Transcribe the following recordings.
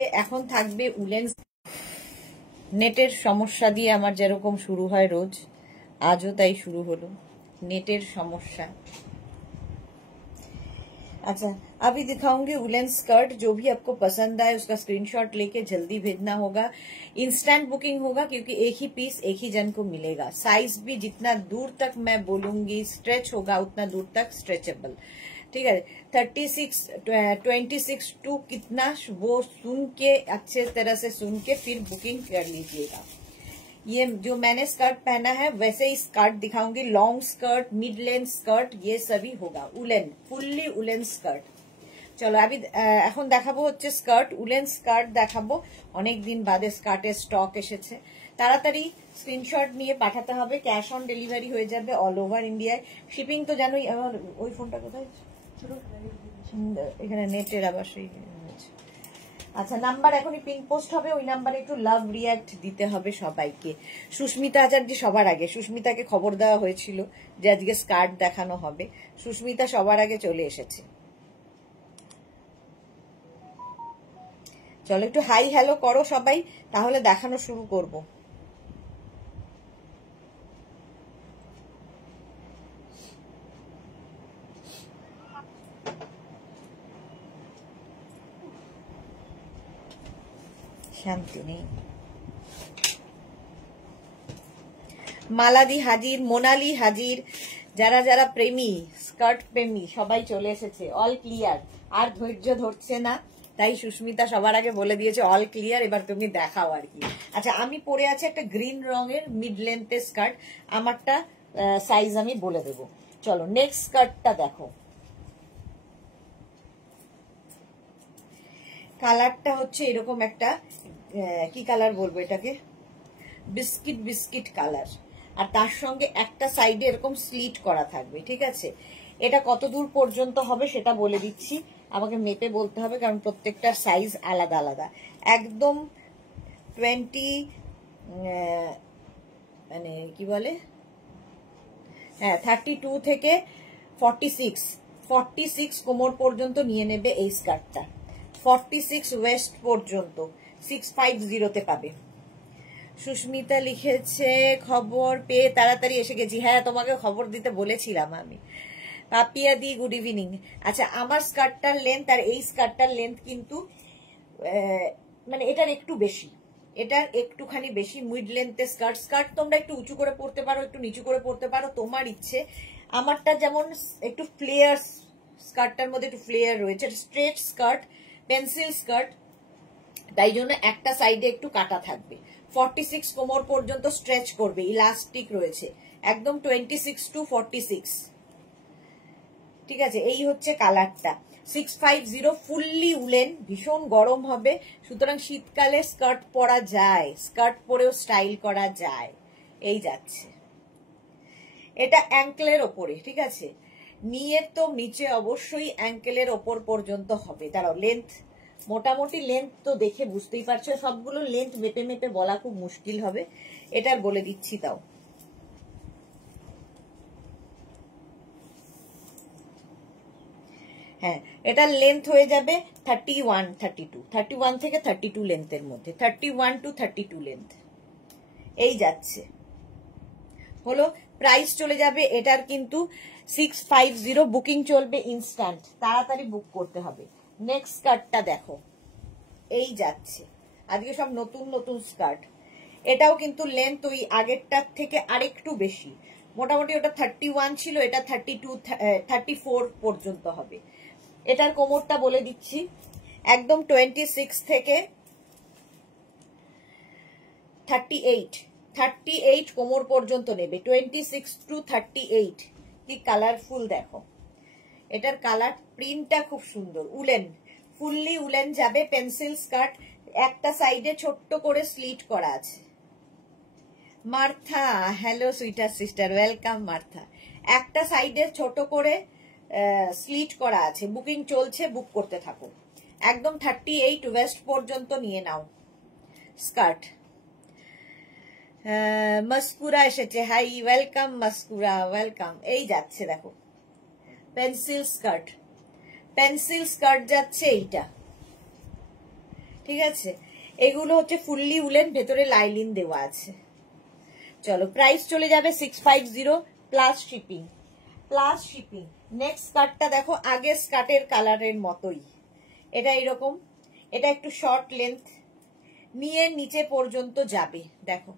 এখন থাকবে উলেন। নেটের সমস্যা দিয়ে আমার যেরকম শুরু হয় রোজ, আজও তাই শুরু হলো, नेटेर समस्या। अच्छा, अभी दिखाऊंगी वुलन स्कर्ट। जो भी आपको पसंद आए उसका स्क्रीनशॉट लेके जल्दी भेजना होगा। इंस्टेंट बुकिंग होगा क्योंकि एक ही पीस एक ही जन को मिलेगा। साइज भी जितना दूर तक मैं बोलूंगी स्ट्रेच होगा उतना दूर तक स्ट्रेचेबल, ठीक है। 36 26 टू कितना वो सुन के अच्छे तरह से सुन के फिर बुकिंग कर लीजिएगा। ये जो मैंने स्कर्ट पहना है वैसे ही स्कर्ट दिखाऊंगी। Long skirt, mid length skirt, ये सभी होगा। Woollen, fully woollen skirt. चलो अभी এখন দেখাবো হচ্ছে স্কার্ট, উলেন স্কার্ট দেখাবো। অনেক দিন বাদে স্কার্টের স্টক এসেছে। তাড়াতাড়ি স্ক্রিনশট নিয়ে পাঠাতে হবে। ক্যাশ অন ডেলিভারি হয়ে যাবে অল ওভার ইন্ডিয়ায়। শিপিং তো জানোই। আমার ওই ফোনটা কোথায়? এখানে নেটের আবার সেই। আচ্ছা, নাম্বার এখনই পিন পোস্ট হবে, ওই নাম্বারে একটু লাভ রিয়াক্ট দিতে হবে সবাইকে। সুস্মিতা আচার্য সবার আগে। সুস্মিতাকে খবর দেওয়া হয়েছিল যে আজকে স্কার্ট দেখানো হবে। সুস্মিতা সবার আগে চলে এসেছে। চলো একটু হাই হ্যালো করো সবাই, তাহলে দেখানো শুরু করব। শান্তি নেই। মালাদি হাজির, মোনালি হাজির। যারা যারা প্রেমী, স্কার্ট প্রেমী সবাই চলে এসেছে। All clear. আর ধৈর্য ধরছে না, তাই সুস্মিতা সবার আগে বলে দিয়েছে অল ক্লিয়ার, এবার তুমি দেখাও আর কি। আচ্ছা, আমি পরে আছি একটা গ্রিন রঙের মিড লেন্থের স্কার্ট। আমারটা সাইজ আমি বলে দেব। চলো নেক্সট স্কার্টটা দেখো। কালারটা হচ্ছে এরকম একটা, কি কালার বলবো এটাকে, বিস্কিট বিস্কিট কালার। আর তার সঙ্গে একটা সাইডে এরকম স্লিট করা থাকবে, ঠিক আছে। এটা কত দূর পর্যন্ত হবে সেটা বলে দিচ্ছি। আমাকে মেপে বলতে হবে কারণ প্রত্যেকটার সাইজ আলাদা আলাদা। একদম 20 মানে কি বলে, হ্যাঁ 32 থেকে 46 কোমর পর্যন্ত নিয়ে নেবে এই স্কার্টটা। 46 ওয়েস্ট পর্যন্ত 650-তে পাবে। সুস্মিতা লিখেছে খবর পেয়ে তাড়াতাড়ি এসে গেছি। হ্যাঁ, তোমাকে খবর দিতে বলেছিলাম আমি। পাপিয়া দি গুড ইভিনিং। আচ্ছা, আমার স্কার্টটার লেন্থ আর এই স্কার্টটার লেন্থ কিন্তু মানে এটার একটু বেশি, এটার একটুখানি বেশি। মিড লেন্থের স্কার্ট। স্কার্ট তোমরা একটু উঁচু করে পরতে পারো, একটু নিচু করে পরতে পারো, তোমার ইচ্ছে। আমারটা যেমন একটু ফ্লেয়ার, স্কার্টটার মধ্যে একটু ফ্লেয়ার রয়েছে। স্ট্রেট স্কার্ট, পেন্সিল স্কার্ট, তাই জন্য একটা সাইডে একটু কাটা থাকবে। 46 কোমর পর্যন্ত স্ট্রেচ করবে, ইলাস্টিক রয়েছে একদম 26 to 46, ঠিক আছে। এই হচ্ছে কালারটা। 650 ফুললি উলেন, ভীষণ গরম হবে, সুতরাং শীতকালে স্কার্ট পরা যায়, স্কার্ট পরেও স্টাইল করা যায়। এই যাচ্ছে, এটা অ্যাঙ্কেলের ওপরে, ঠিক আছে। নিয়ের তো নিচে অবশ্যই অ্যাঙ্কেলের ওপর পর্যন্ত হবে। দাঁড়াও, লেন্থ মোটামুটি লেন্থ তো দেখে বুঝতেই পারছো। সবগুলো লেন্থ মেপে মেপে বলা খুব মুশকিল হবে, এটার বলে দিচ্ছি তাও। হ্যাঁ, এটার লেন্থ হয়ে যাবে 31, 32, 31 থেকে 32 লেন্থের মধ্যে, 31 to 32 লেন্থ। এই যাচ্ছে, হলো। প্রাইস চলে যাবে এটার কিন্তু 650। বুকিং চলবে ইনস্ট্যান্ট, তাড়াতাড়ি বুক করতে হবে। নেক্সট স্কার্টটা দেখো, এই যাচ্ছে। আজকে সব নতুন নতুন স্কার্ট। এটাও কিন্তু লেন্থ ওই আগেরটার থেকে আরেকটু বেশি। মোটামুটি ওটা 31 ছিল, এটা 32, 34 পর্যন্ত হবে। এটার কোমরটা বলে দিচ্ছি, একদম 26 থেকে 38 কোমর পর্যন্ত নেবে। 26 to 38। কি কালারফুল দেখো, এটার কালার প্রিন্টটা খুব সুন্দর। উলেন, ফুললি উলেন যাবে। পেন্সিল স্কার্ট, একটা সাইডে ছোট্ট করে স্লিট করা আছে। Martha, hello sweeter sister, welcome Martha. একটা সাইডে ছোট করে স্লিট করা আছে। বুকিং চলছে, বুক করতে থাকো। একদম 38 ওয়েস্ট পর্যন্ত নিয়ে নাও স্কার্ট। মাস্কুরা এসেছে, হাই, ওয়েলকাম মাস্কুরা, ওয়েলকাম। এই যাচ্ছে দেখো পেন্সিল স্কার্ট, পেন্সিল স্কার্ট যাচ্ছে এইটা, ঠিক আছে, এগুলো হচ্ছে ফুললি উলেন, ভেতরে লাইলিন দেওয়া আছে। চলো প্রাইস চলে যাবে 650 plus shipping, plus shipping. Next স্কার্টটা দেখো, আগের স্কার্টের কালারের মতোই, এটা এরকম, এটা একটু শর্ট লেন্থ, নিয়ের নিচে পর্যন্ত যাবে, দেখো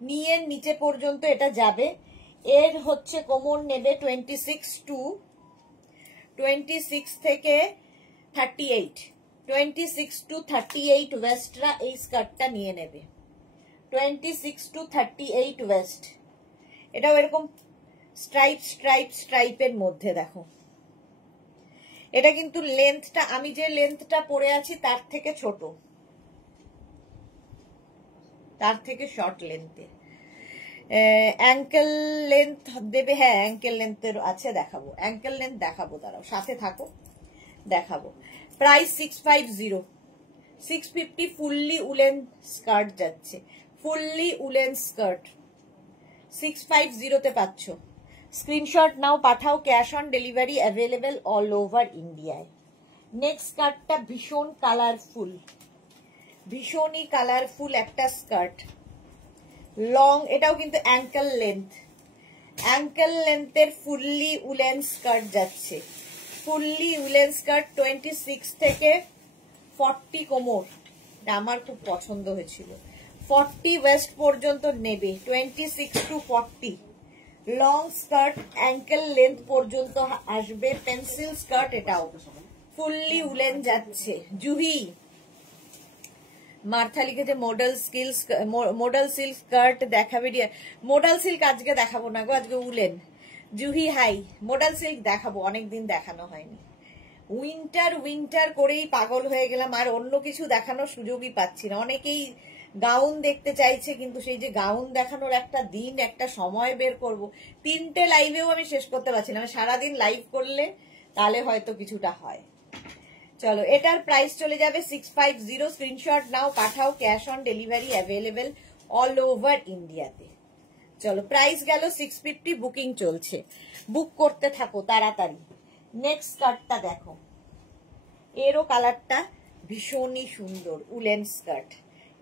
নিয়ের নিচে পর্যন্ত এটা যাবে। এর হচ্ছে কোমর নেবে 26 থেকে 38, 26 to 38 ওয়েস্টরা এই স্কার্টটা নিয়ে নেবে, 26 to 38 ওয়েস্ট। এটাও এরকম স্ট্রাইপের মধ্যে, দেখো এটা কিন্তু লেন্থটা, আমি যে লেন্থটা পরে আছি তার থেকে ছোট, তার থেকে শর্ট লেন্থের। অ্যাঙ্কেল লেন্থ দেবে, হ্যাঁ অ্যাঙ্কেল লেন্থের আছে, দেখাবো অ্যাঙ্কেল লেন্থ দেখাবো, দাঁড়াও সাথে থাকো দেখাবো। প্রাইস 650, 650 ফুললি উলেন স্কার্ট যাচ্ছে, ফুললি উলেন স্কার্ট 650 তে পাচ্ছ। স্ক্রিনশট নাও, পাঠাও, cash on delivery available all over ইন্ডিয়ায়। নেক্সট স্কার্টটা ভীষণ কালারফুল, ভীষণই কালারফুল একটা স্কার্ট, লং, এটাও কিন্তু অ্যাঙ্কেল লেন্থ, অ্যাঙ্কেল লেন্থের ফুললি উলেন স্কার্ট যাচ্ছে, ফুললি উলেন স্কার্ট 26 থেকে 40 কোমর, আমার খুব পছন্দ হয়েছিল, 40 ওয়েস্ট পর্যন্ত নেবে, 26 to 40 long skirt, ankle length পর্যন্ত আসবে, পেন্সিল স্কার্ট, এটাও ফুললি উলেন যাচ্ছে। জুহি মার্থা লিখেছে মডেল সিল্ক স্কার্ট দেখাবে, মডেল সিল্ক আজকে দেখাবো না গো, আজকে woollen. Juhi hi, model silk দেখাবো, অনেকদিন দেখানো হয়নি, উইন্টার করেই পাগল হয়ে গেলাম, আর অন্য কিছু দেখানোর সুযোগই পাচ্ছি না। অনেকেই গাউন দেখতে চাইছে, কিন্তু সেই যে গাউন দেখানোর একটা দিন, একটা সময় বের করব, 3টে লাইভেও আমি শেষ করতে পারছি না, সারাদিন লাইভ করলে তাহলে হয়তো কিছুটা হয়। চলো এটার প্রাইস চলে যাবে 650, স্ক্রিনশট নাও, পাঠাও, cash on delivery available all over ইন্ডিয়াতে। চলো প্রাইস গেল 650, বুকিং চলছে, বুক করতে থাকো তাড়াতাড়ি। নেক্সট স্কার্টটা দেখো, এরও কালারটা ভীষণই সুন্দর, উলেন স্কার্ট,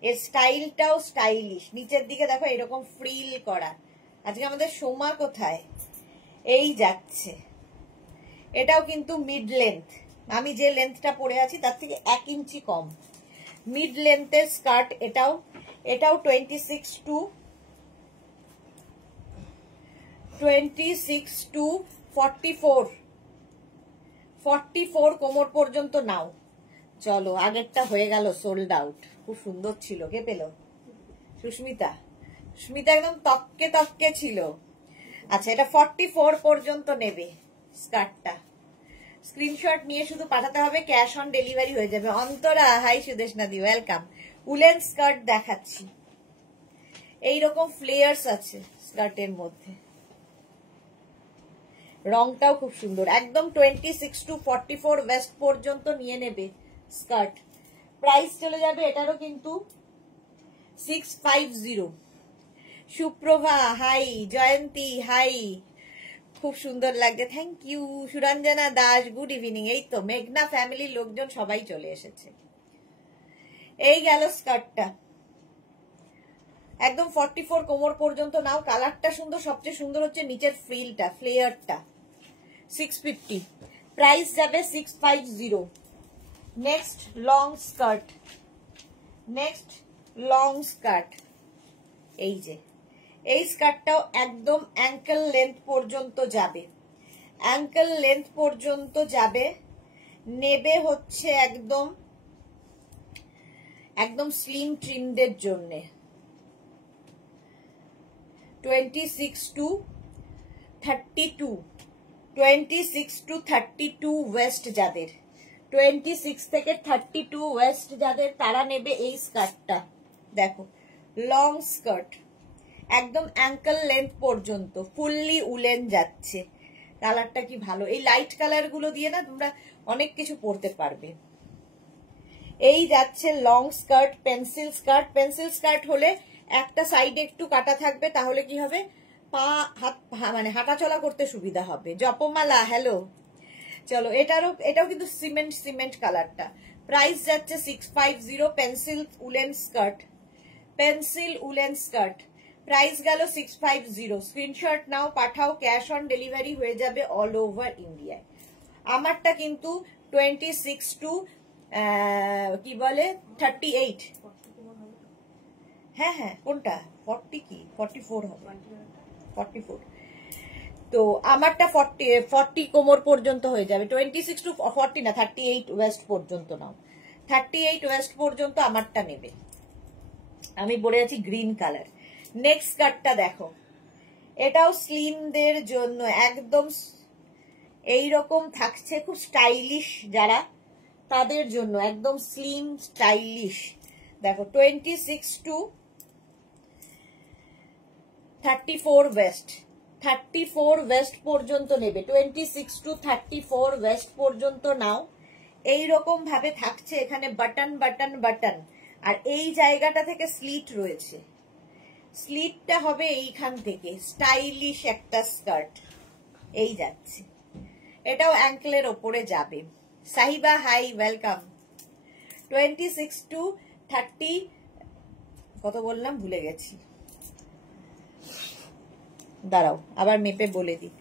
এর স্টাইলটাও স্টাইলিশ, নিচের দিকে দেখো এরকম ফ্রিল করা। আজকে আমাদের সোমা কোথায়, এই যাচ্ছে, এটাও কিন্তু মিড লেন্থ, আমি যে লেন্থটা পরে আছি তার থেকে 1 ইঞ্চি কম, মিড লেন্থের স্কার্ট, এটাও 26 to 44 কোমর পর্যন্ত নাও। চলো আগেরটা হয়ে গেল সোল্ড আউট, খুব সুন্দর ছিল, কে পেল? সুস্মিতা, সুস্মিতা একদম তককে ছিল। আচ্ছা এটা 44 পর্যন্ত নেবে স্কার্টটা, স্ক্রিনশট নিয়ে শুধু পাঠাতে হবে, ক্যাশ অন ডেলিভারি হয়ে যাবে। অন্তরা হাই, সুদেশনা দি ওয়েলকাম। উলেন স্কার্ট দেখাচ্ছি, এইরকম ফ্লেয়ার্স আছে স্কার্টের মধ্যে, রংটাও খুব সুন্দর, একদম 26 to 44 ওয়েস্ট পর্যন্ত নিয়ে নেবে স্কার্ট। প্রাইস চলে যাবে এটারও কিন্তু 650। সুপ্রভা হাই, জয়ন্তী হাই, খুব সুন্দর লাগছে, thank you. Suranjana Das good evening. এই তো মেঘনা ফ্যামিলির লোকজন সবাই চলে এসেছে। এই গেল স্কার্টটা, একদম 44 কোমর পর্যন্ত নাও, কালারটা সুন্দর, সবচেয়ে সুন্দর হচ্ছে নিচের ফ্রিলটা, ফ্লেয়ারটা। 650, প্রাইস যাবে 650। Next long skirt, next long skirt, এই যে এই স্কার্টটাও একদম অ্যাঙ্কেল লেন্থ পর্যন্ত যাবে, অ্যাঙ্কেল লেন্থ পর্যন্ত যাবে, নেবে হচ্ছে একদম স্লিম ট্রিমদের জন্য, 26 to 32 ওয়েস্ট যাদের, 26 থেকে 32 ওয়েস্ট যাদের, তারা নেবে এই স্কার্টটা। দেখো লং স্কার্ট, একদম অ্যাঙ্কেল লেন্থ পর্যন্ত, ফুললি উলেন যাচ্ছে, কালারটা কি ভালো, এই লাইট কালার গুলো দিয়ে না তোমরা অনেক কিছু পরতে পারবে। এই যাচ্ছে long skirt, pencil skirt, pencil skirt হলে একটা সাইডে একটু কাটা থাকবে, তাহলে কি হবে, পা হাত মানে হাঁটাচলা করতে সুবিধা হবে। জপমালা হ্যালো, চলো এটাও কিন্তু সিমেন্ট কালারটা, প্রাইস যাচ্ছে 650। Pencil woollen skirt, pencil woollen skirt, price গেল 650। স্ক্রিনশট নাও, পাঠাও, ক্যাশ অন ডেলিভারি হয়ে যাবে অল ওভার ইন্ডিয়ায়। আমারটা কিন্তু 26 টু কি বলে 38। হ্যাঁ হ্যাঁ, কোনটা 40 কি 44 হবে, 44। তো আমারটা 40 কোমর পর্যন্ত হয়ে যাবে। 26 টু 40 না, 38 ওয়েস্ট পর্যন্ত নাও, 38 ওয়েস্ট পর্যন্ত আমারটা নেবে। আমি পরে আছি গ্রিন কালার। নেক্সট কাটটা দেখো, এটাও স্লিমদের জন্য একদম এইরকম থাকছে, খুব স্টাইলিশ যারা, তাদের জন্য একদম স্লিম স্টাইলিশ। দেখো 26 টু 34 ওয়েস্ট, 34 ওয়েস্ট পর্যন্ত নেবে। 26 টু 34 ওয়েস্ট পর্যন্ত নাও। এইরকম ভাবে থাকছে, এখানে বাটন বাটন বাটন, আর এই জায়গাটা থেকে স্লিট রয়েছে, স্লিটটা হবে এইখান থেকে। স্টাইলিশ একটা স্কার্ট, এই যাচ্ছে, এটাও অ্যাঙ্কেলের ওপরে যাবে। Sahiba high, welcome. 26 টু 30 কত বললাম ভুলে গেছি, দাঁড়াও আবার মেপে বলে দিই।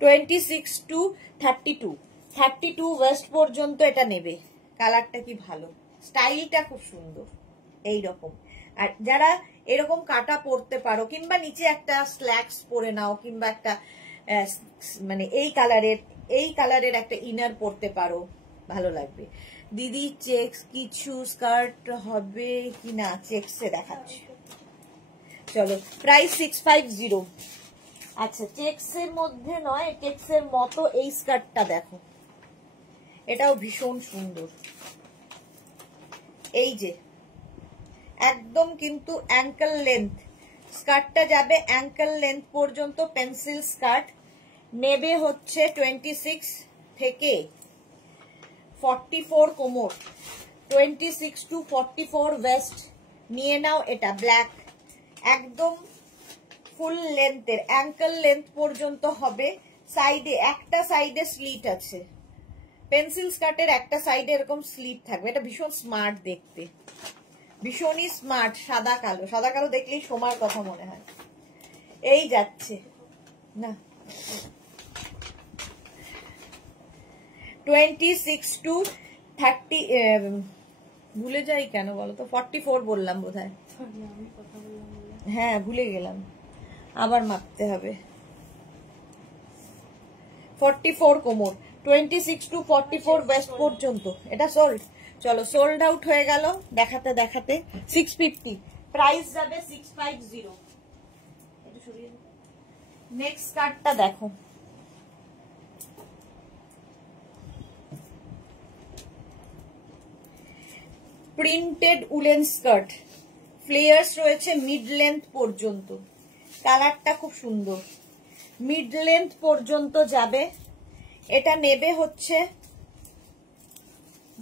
26 টু 32, 32 ওয়েস্ট পর্যন্ত এটা নেবে। কালারটা কি ভালো, স্টাইলটা খুব সুন্দর এইরকম। আর যারা এরকম কাটা পরতে পারো, কিংবা নিচে একটা স্ল্যাক্স পরে নাও, কিংবা একটা মানে এই কালারের একটা ইনার পরতে পারো, ভালো লাগবে। দিদি চেক্স কিছু স্কার্ট হবে কিনা, চেক্সে দেখাচ্ছি, চলো। প্রাইস 650। আচ্ছা, চেক্সের মধ্যে নয়, চেক্সের মতো এই স্কার্টটা দেখো, এটাও ভীষণ সুন্দর। এই যে একদম কিন্তু অ্যাঙ্কেল লেন্থ, স্কার্টটা যাবে অ্যাঙ্কেল লেন্থ পর্যন্ত। পেন্সিল স্কার্ট নেবে হচ্ছে 26 থেকে 44 কোমর, 26 টু 44 ওয়েস্ট নিয়ে নাও। এটা ব্ল্যাক, একদম ফুল লেন্থের, অ্যাঙ্কেল লেন্থ পর্যন্ত হবে। সাইডে একটা সাইডে স্লিট আছে, পেন্সিল স্কার্টের একটা সাইডে এরকম স্লিট থাকবে। এটা ভীষণ স্মার্ট দেখতে, ভীষণই স্মার্ট। সাদা কালো, সাদা কালো দেখলেই সোমার কথা মনে হয়। এই যাচ্ছে না, 26 টু 30 ভুলে যাই কেন বলো তো, 44 বললাম বোধহয়, হ্যাঁ ভুলে গেলাম, আবার মাপতে হবে। 44 কোমর, 26 টু 44 ওয়েস্ট পর্যন্ত এটা সোল্ড। চলো, সোল্ড আউট হয়ে গেল দেখাতে দেখাতে। 650, প্রাইস যাবে 650। নেক্সট কার্ডটা দেখো, প্রিন্টেড উলেন স্কার্ট, ফ্লেয়ার্স রয়েছে মিড লেন্থ পর্যন্ত। কালারটা খুব সুন্দর, মিড লেন্থ পর্যন্ত যাবে। এটা নেবে হচ্ছে,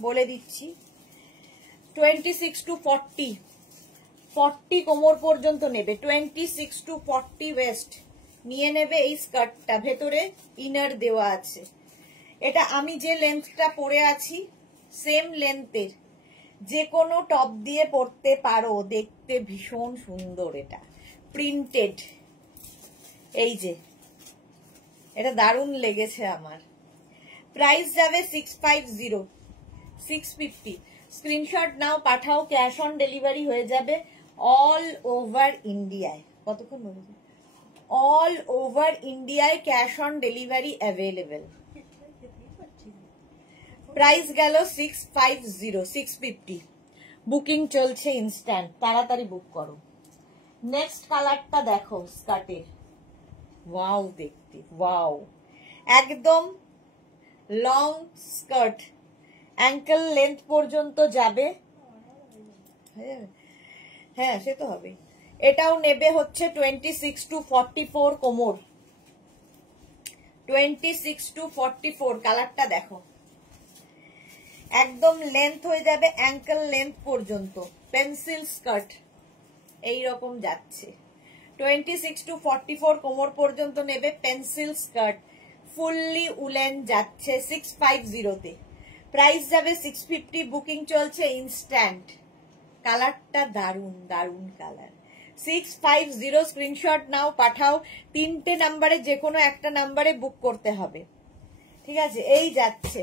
বলে দিচ্ছি, 26 টু 40, 40 কোমর পর্যন্ত নেবে। 26 টু 40 ওয়েস্ট নিয়ে নেবে এই স্কার্টটা। ভেতরে ইনার দেওয়া আছে। এটা আমি যে লেন্থটা পরে আছি সেম লেন্থের, যে কোনো টপ দিয়ে পরতে পারো, দেখতে ভীষণ সুন্দর। এটা প্রিন্টেড, এই যে এটা দারুণ লেগেছে আমার। প্রাইস যাবে 650, 650। স্ক্রিনশট নাও, পাঠাও, ক্যাশ অন ডেলিভারি হয়ে যাবে অল ওভার ইন্ডিয়ায়। কতক্ষণ বলেছে? অল ওভার ইন্ডিয়ায় cash on delivery available. Price গেল 650, 650। বুকিং চলছে ইনস্ট্যান্ট, তাড়াতাড়ি বুক করো। নেক্সট কালারটা দেখো স্কার্টের, ওয়াও দেখতে, ওয়াও, একদম লং স্কার্ট, অ্যাঙ্কেল লেন্থ পর্যন্ত যাবে। হ্যাঁ সে তো হবে। এটাও নেবে হচ্ছে 26 টু 44 কোমর, 26 টু 44। কালারটা দেখো, একদম লেন্থ হয়ে যাবে অ্যাঙ্কেল লেন্থ পর্যন্ত। পেন্সিল স্কার্ট এইরকম যাচ্ছে। 26 টু 44 কোমর পর্যন্ত নেবে পেন্সিল স্কার্ট, ফুললি উলেন যাচ্ছে 650 তে। প্রাইস যাবে 650, বুকিং চলছে ইনস্ট্যান্ট। কালারটা দারুন দারুন কালার। 650 স্ক্রিনশট নাও, পাঠাও। 3টে নাম্বারে যে কোনো একটা নাম্বারে বুক করতে হবে, ঠিক আছে? এই যাচ্ছে,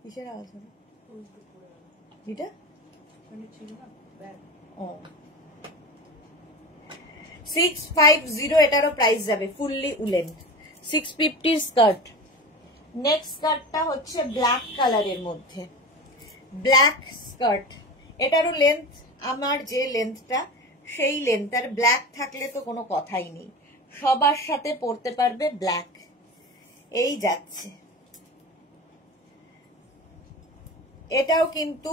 কিসের আওয়াজ হলো এটা? ও 650, এটারও প্রাইস যাবে ফুললি উলেন। 650 স্কার্ট। নেক্সট স্কার্টটা হচ্ছে ব্ল্যাক কালারের মধ্যে, ব্ল্যাক স্কার্ট। এটারও লেন্থ আমার যে লেন্থটা সেই লেন্থ, আর ব্ল্যাক থাকলে তো কোনো কথাই নেই, সবার সাথে পরতে পারবে ব্ল্যাক। এই যাচ্ছে, এটাও কিন্তু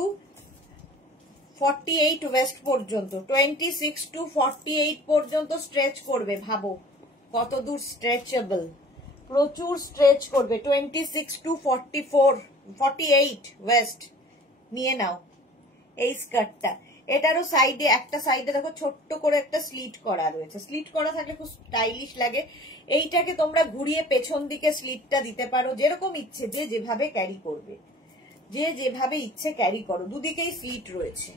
48 ওয়েস্ট পর্যন্ত, 26 to 48 পর্যন্ত স্ট্রেচ করবে। ভাবো কত দূর স্ট্রেচেবল, প্রচুর স্ট্রেচ করবে। 26 to 48 ওয়েস্ট নিয়ে নাও এই স্কার্টটা। এটারও সাইডে, একটা সাইডে দেখো ছোট্ট করে একটা স্লিট করা রয়েছে, স্লিট করা থাকলে খুব স্টাইলিশ লাগে। এইটাকে তোমরা ঘুরিয়ে পেছন দিকে স্লিটটা দিতে পারো, যেরকম ইচ্ছে, যে যেভাবে ক্যারি করবে, যে যেভাবে ইচ্ছে ক্যারি করো, দুদিকেই স্লিট রয়েছে।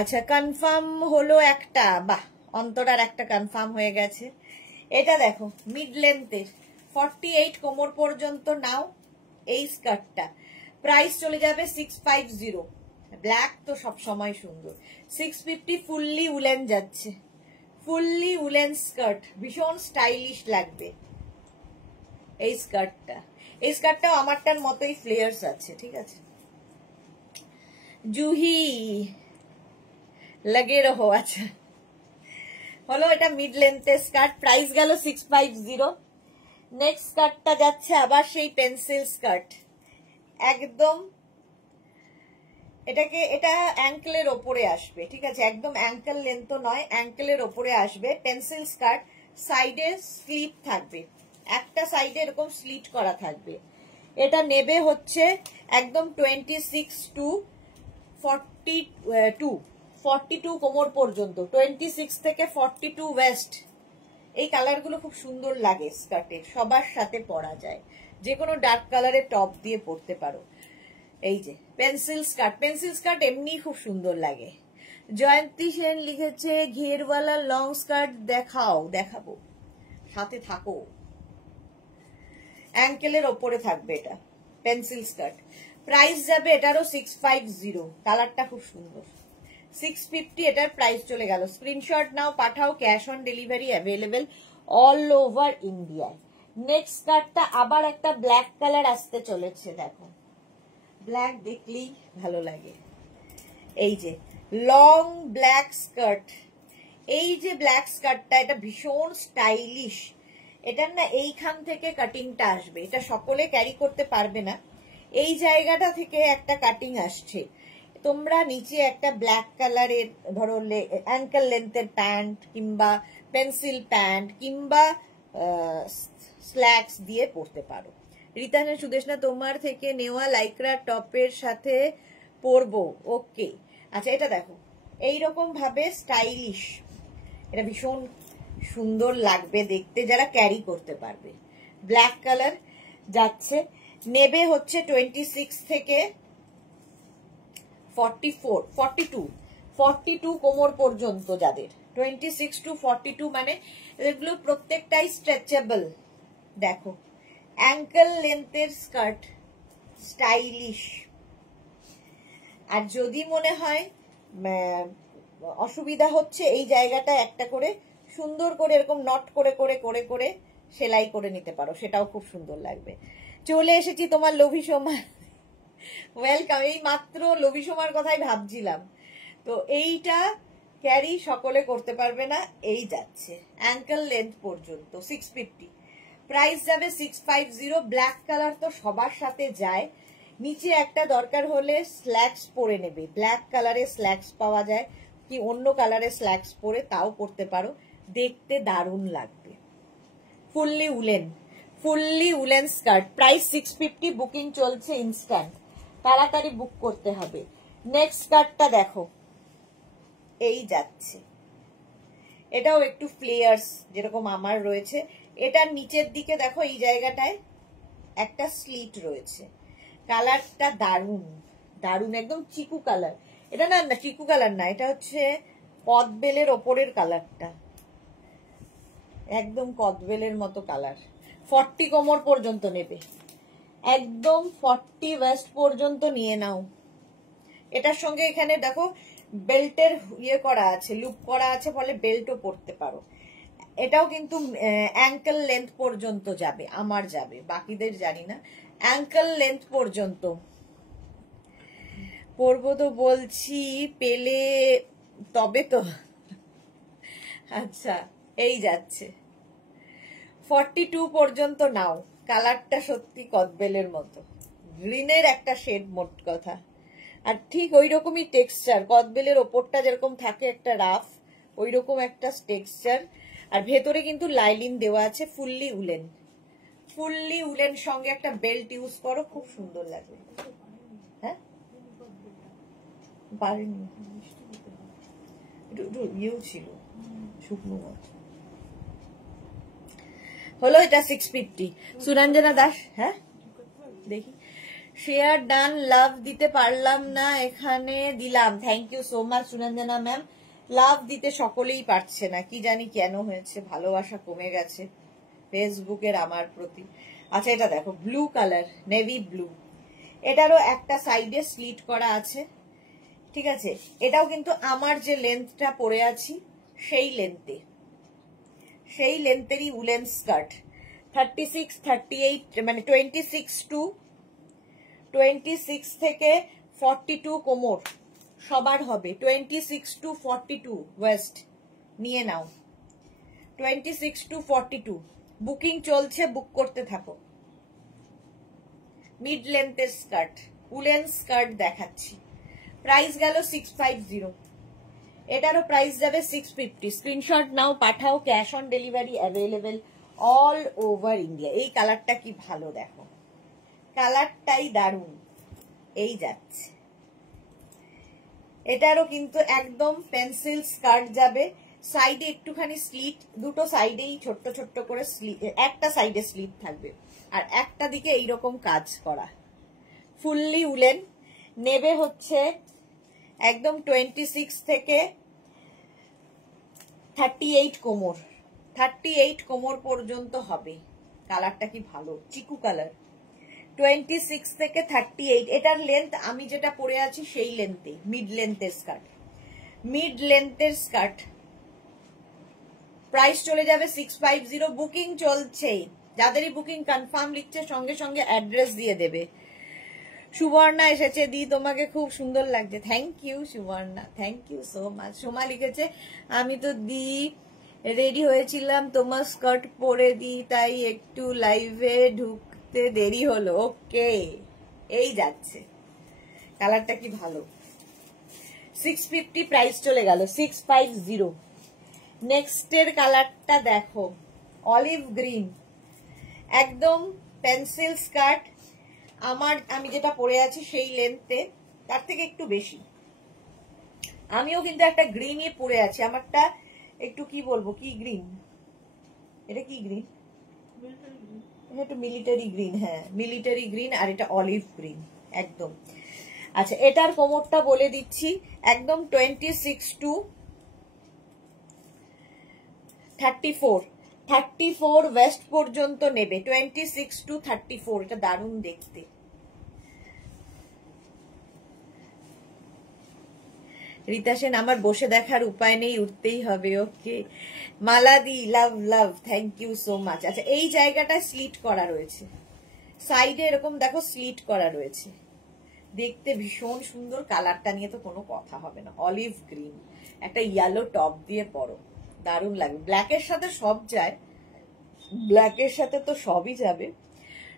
আচ্ছা, কনফার্ম হলো একটা, বাহ, অন্তরার একটা কনফার্ম হয়ে গেছে। এটা দেখো মিড লেন্থের, 48 কোমর পর্যন্ত নাও এই স্কার্টটা। প্রাইস চলে যাবে 650। ব্ল্যাক তো সব সময় সুন্দর। 650 ফুললি উলেন যাচ্ছে, ফুললি উলেন স্কার্ট, ভীষণ স্টাইলিশ লাগবে এই স্কার্টটা। এই স্কার্টটাও আমারটার মতোই ফ্লেয়ার্স আছে, ঠিক আছে? জুহি লাগে রহো। আচ্ছা, হলো এটা মিড লেন্থের স্কার্ট, প্রাইস গেল 650। নেক্সট স্কার্টটা যাচ্ছে আবার সেই পেন্সিল স্কার্ট, একদম এটা অ্যাঙ্কেলের ওপরে আসবে, ঠিক আছে? একদম অ্যাঙ্কেল লেন্থ নয়, অ্যাঙ্কেলের ওপরে আসবে। পেন্সিল স্কার্ট, সাইডে স্লিপ থাকবে, একটা সাইডে এরকম স্লিট করা থাকবে। এটা নেবে হচ্ছে একদম 26 to 42 কোমর পর্যন্ত, 26 থেকে 42 ওয়েস্ট। এই কালারগুলো খুব সুন্দর লাগে স্কার্টে, সবার সাথে পরা যায়, যে কোনো ডার্ক কালারের টপ দিয়ে পরতে পারো। এই যে পেন্সিল স্কার্ট, পেন্সিল স্কার্ট এমনি খুব সুন্দর লাগে। জয়ন্তী সেন লিখেছে ঘেরওয়ালা লং স্কার্ট দেখাও। দেখাবো, সাথে থাকো। অ্যাঙ্কেলের ওপরে থাকবে এটা পেন্সিল স্কার্ট। প্রাইস যাবে এটারও 650, কালারটা খুব সুন্দর। 650 এটার প্রাইস চলে গেল। স্ক্রিনশট নাও, পাঠাও, cash on delivery available all over ইন্ডিয়ায়। নেক্সট স্কার্টটা আবার একটা ব্ল্যাক কালার আসতে চলেছে, দেখো ব্ল্যাক দেখলেই ভালো লাগে। এই যে লং ব্ল্যাক স্কার্ট, এই যে ব্ল্যাক স্কার্টটা, এটা ভীষণ স্টাইলিশ। এটার না এইখান থেকে কাটিংটা আসবে, এটা সকলে ক্যারি করতে পারবে না, এই জায়গাটা থেকে একটা কাটিং আসছে। তোমরা নিচে একটা ব্ল্যাক কালারের ধরো অ্যাঙ্কেল লেন্থের প্যান্ট কিংবা পেন্সিল প্যান্ট কিংবা স্ল্যাক্স দিয়ে পরতে পারো। রিতানা সুদেশনা, তোমার থেকে নেওয়া লাইক্রা টপের সাথে পরবো। ওকে, আচ্ছা এটা দেখো এইরকম ভাবে স্টাইলিশ, এটা ভীষণ সুন্দর লাগবে দেখতে, যারা ক্যারি করতে পারবে। ব্ল্যাক কালার যাচ্ছে, নেবে হচ্ছে 26 থেকে 42 কোমর পর্যন্ত যাদের, 26 to 42, মানে এগুলো প্রত্যেকটাই স্ট্রেচেবল। দেখো অ্যাঙ্কেল লেন্থের স্কার্ট, স্টাইলিশ। আর যদি মনে হয় অসুবিধা হচ্ছে, এই জায়গাটা একটা করে সুন্দর করে এরকম নট করে করে করে করে সেলাই করে নিতে পারো, সেটাও খুব সুন্দর লাগবে। চলে এসেছি তোমার লোভী সোমা, ওয়েলকাম। এই মাত্র লোভী সোমার কথাই ভাবছিলাম। তো এইটা ক্যারি সকলে করতে পারবে না, এই যাচ্ছে অ্যাঙ্কেল লেন্থ পর্যন্ত, 650। প্রাইস যাবে 650। ব্ল্যাক কালার তো সবার সাথে যায়, নিচে একটা দরকার হলে স্ল্যাক্স পরে নেবে, ব্ল্যাক কালারের স্ল্যাক্স পাওয়া যায়, কি অন্য কালারের স্ল্যাক্স পরে তাও পরতে পারো, দেখতে দারুণ লাগবে। Fully woollen skirt, price 650, booking চলছে ইনস্ট্যান্ট, তাড়াতাড়ি বুক করতে হবে। নেক্সট স্কার্টটা দেখো, এই যাচ্ছে, এটাও একটু ফ্লেয়ার্স যেরকম আমার রয়েছে। এটার নিচের দিকে দেখো এই জায়গাটায় একটা স্লিট রয়েছে। কালারটা দারুন দারুন, একদম চিকু কালার। এটা না না চিকু কালার না, এটা হচ্ছে কদবেলের ওপরের কালারটা, একদম কদবেলের মতো কালার। 40 কোমর পর্যন্ত নেবে, একদম 40 ওয়েস্ট পর্যন্ত নিয়ে নাও। এটার সঙ্গে এখানে দেখো বেল্টের ইয়ে করা আছে, লুপ করা আছে, ফলে বেল্টও পরতে পারো। এটাও কিন্তু অ্যাঙ্কেল লেন্থ পর্যন্ত যাবে, আমার যাবে, বাকিদের জানি না। অ্যাঙ্কেল লেন্থ পর্যন্ত পরবো তো বলছি, পেলে তবে তো। আচ্ছা, এই যাচ্ছে 42 পর্যন্ত নাও। কালারটা সত্যি কদবেলের মতো, গ্রিনের একটা শেড মোট কথা। আর ঠিক ওই রকমই টেক্সচার, কদবেলের ওপরটা যেরকম থাকে একটা রাফ, ওই রকম একটা টেক্সচার। আর ভেতরে কিন্তু লাইলিন দেওয়া আছে, ফুললি উলেন। ফুললি উলেন সঙ্গে একটা বেল্ট ইউজ করো, খুব সুন্দর লাগবে। হ্যাঁ পারেনি, ইয়েও ছিল শুকনো মতো। হলো এটা 650। সুরঞ্জনা দাস, হ্যাঁ দেখি শেয়ার ডান। লাভ দিতে পারলাম না, এখানে দিলাম। Thank you so much Suranjana ma'am. Love দিতে সকলেই পারছে না, কি জানি কেন হয়েছে, ভালোবাসা কমে গেছে ফেসবুকের আমার প্রতি। আচ্ছা এটা দেখো ব্লু কালার, নেভি ব্লু, এটারও একটা সাইডে স্লিট করা আছে, ঠিক আছে। এটাও কিন্তু আমার যে লেন্থটা পরে আছি সেই লেন্থেরই উলেন স্কার্ট। 36, 38 মানে 26 থেকে 42 কোমর সবার হবে। 26 to 42 ওয়েস্ট নিয়ে নাও। 26 to 42 বুকিং চলছে, বুক করতে থাকো। মিড লেন্থের স্কার্ট, উলেন স্কার্ট দেখাচ্ছি। প্রাইস গেল 650, এটারও প্রাইস যাবে 650। স্ক্রিনশট নাও, পাঠাও, cash on delivery available all over India. এই কালারটা কি ভালো, দেখো কালারটাই দারুন। এই যাচ্ছে, এটারও কিন্তু একদম পেন্সিল স্কার্ট যাবে, সাইডে একটুখানি স্লিট, দুটো সাইডেই ছোট্ট ছোট্ট করে স্লিট, একটা সাইডে স্লিট থাকবে আর একটা দিকে এইরকম কাজ করা। ফুললি উলেন নেবে হচ্ছে একদম 26 থেকে 38 কোমর, 38 কোমর পর্যন্ত হবে। কালারটা কি ভালো, চিকু কালার। 26 থেকে 38, এটার লেন্থ আমি যেটা পরে আছি সেই লেন্থে, মিড লেন্থের স্কার্ট। মিড লেন্থের স্কার্ট প্রাইস চলে যাবে 650। বুকিং চলছে, যাদেরই বুকিং কনফার্ম লিখছে সঙ্গে সঙ্গে অ্যাড্রেস দিয়ে দেবে। সুবর্ণা এসেছে, দি তোমাকে খুব সুন্দর লাগছে। Thank you Suborna, thank you so much. Soma লিখেছে আমি তো দি রেডি হয়েছিলাম তোমার স্কার্ট পরে দি, তাই একটু লাইভে ঢুকতে দেরি হলো। ওকে, এই যাচ্ছে, কালারটা কি ভালো। 650 প্রাইস চলে গেল 650। নেক্সটের কালারটা দেখো, অলিভ গ্রিন, একদম পেন্সিল স্কার্ট। আমি যেটা পরে আছি সেই লেন্থে, তার থেকে একটু বেশি। আমিও কিন্তু একটা গ্রিনই পরে আছি, আমারটা একটু কি বলবো, কি গ্রিন এটা, কি গ্রিন, একটু মিলিটারি গ্রিন। হ্যাঁ মিলিটারি গ্রিন, আর এটা অলিভ গ্রিন একদম। আচ্ছা এটার কোমরটা বলে দিচ্ছি, একদম 26 to 34 ওয়েস্ট পর্যন্ত নেবে। 26 to 34, এটা দারুণ দেখতে। রীতা সেন, আমার বসে দেখার উপায় নেই, উঠতেই হবে। ওকে মালাদি, লাভ লাভ, থ্যাংক ইউ সো মাচ। আচ্ছা এই জায়গাটা স্লিট করা রয়েছে, সাইডে এরকম দেখো স্লিট করা রয়েছে, দেখতে ভীষণ সুন্দর। কালারটা নিয়ে তো কোনো কথা হবে না, অলিভ গ্রিন, একটা ইয়েলো টপ দিয়ে পরো, দারুণ লাগবে। ব্ল্যাকের সাথে সব যায়, ব্ল্যাকের সাথে তো সবই যাবে।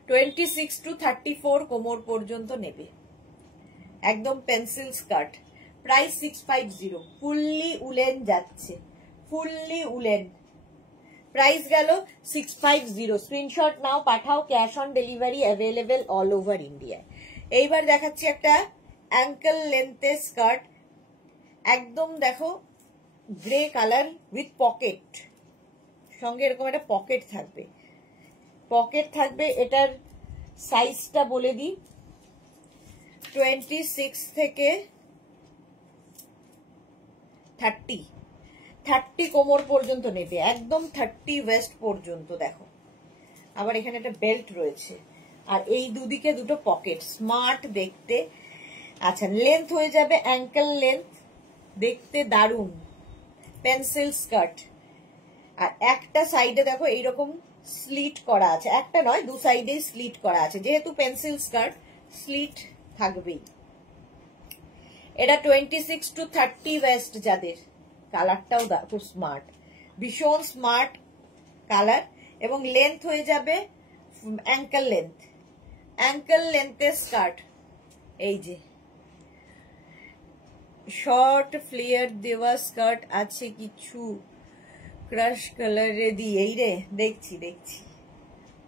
26 to 34 কোমর পর্যন্ত নেবে, একদম pencil skirt. Price 650, fully woollen যাচ্ছে, ফুললি উলেন। প্রাইস গেল 650। স্ক্রিনশট নাও, পাঠাও, cash on delivery available all over India. এইবার দেখাচ্ছি একটা অ্যাঙ্কেল লেন্থের স্কার্ট, একদম দেখো গ্রে কালার উইথ পকেট, সঙ্গে এরকম একটা পকেট থাকবে, এটার সাইজটা বলে দিই, 26 থেকে 30 কোমর পর্যন্ত নেবে, একদম 30 ওয়েস্ট পর্যন্ত। দেখো আবার এখানে একটা বেল্ট রয়েছে, আর এই দুদিকে দুটো পকেট, স্মার্ট দেখতে। আচ্ছা, লেন্থ হয়ে যাবে অ্যাঙ্কেল লেন্থ, দেখতে দারুণ, পেন্সিল স্কার্ট। আর একটা সাইডে দেখো এইরকম স্লিট করা আছে, একটা নয় দু সাইডে স্লিট করা আছে, যেহেতু পেন্সিল স্কার্ট স্লিট থাকবেই। এটা 26 to 30 ওয়েস্ট যাদের, কালারটাও খুব স্মার্ট, ভীষণ স্মার্ট কালার। এবং লেন্থ হয়ে যাবে অ্যাঙ্কেল লেন্থ, অ্যাঙ্কেল লেন্থের স্কার্ট। এই যে শর্ট ফ্লেয়ার দেওয়া স্কার্ট আছে, কিছু ক্রাশ কালারে দিয়ে, এই রে দেখছি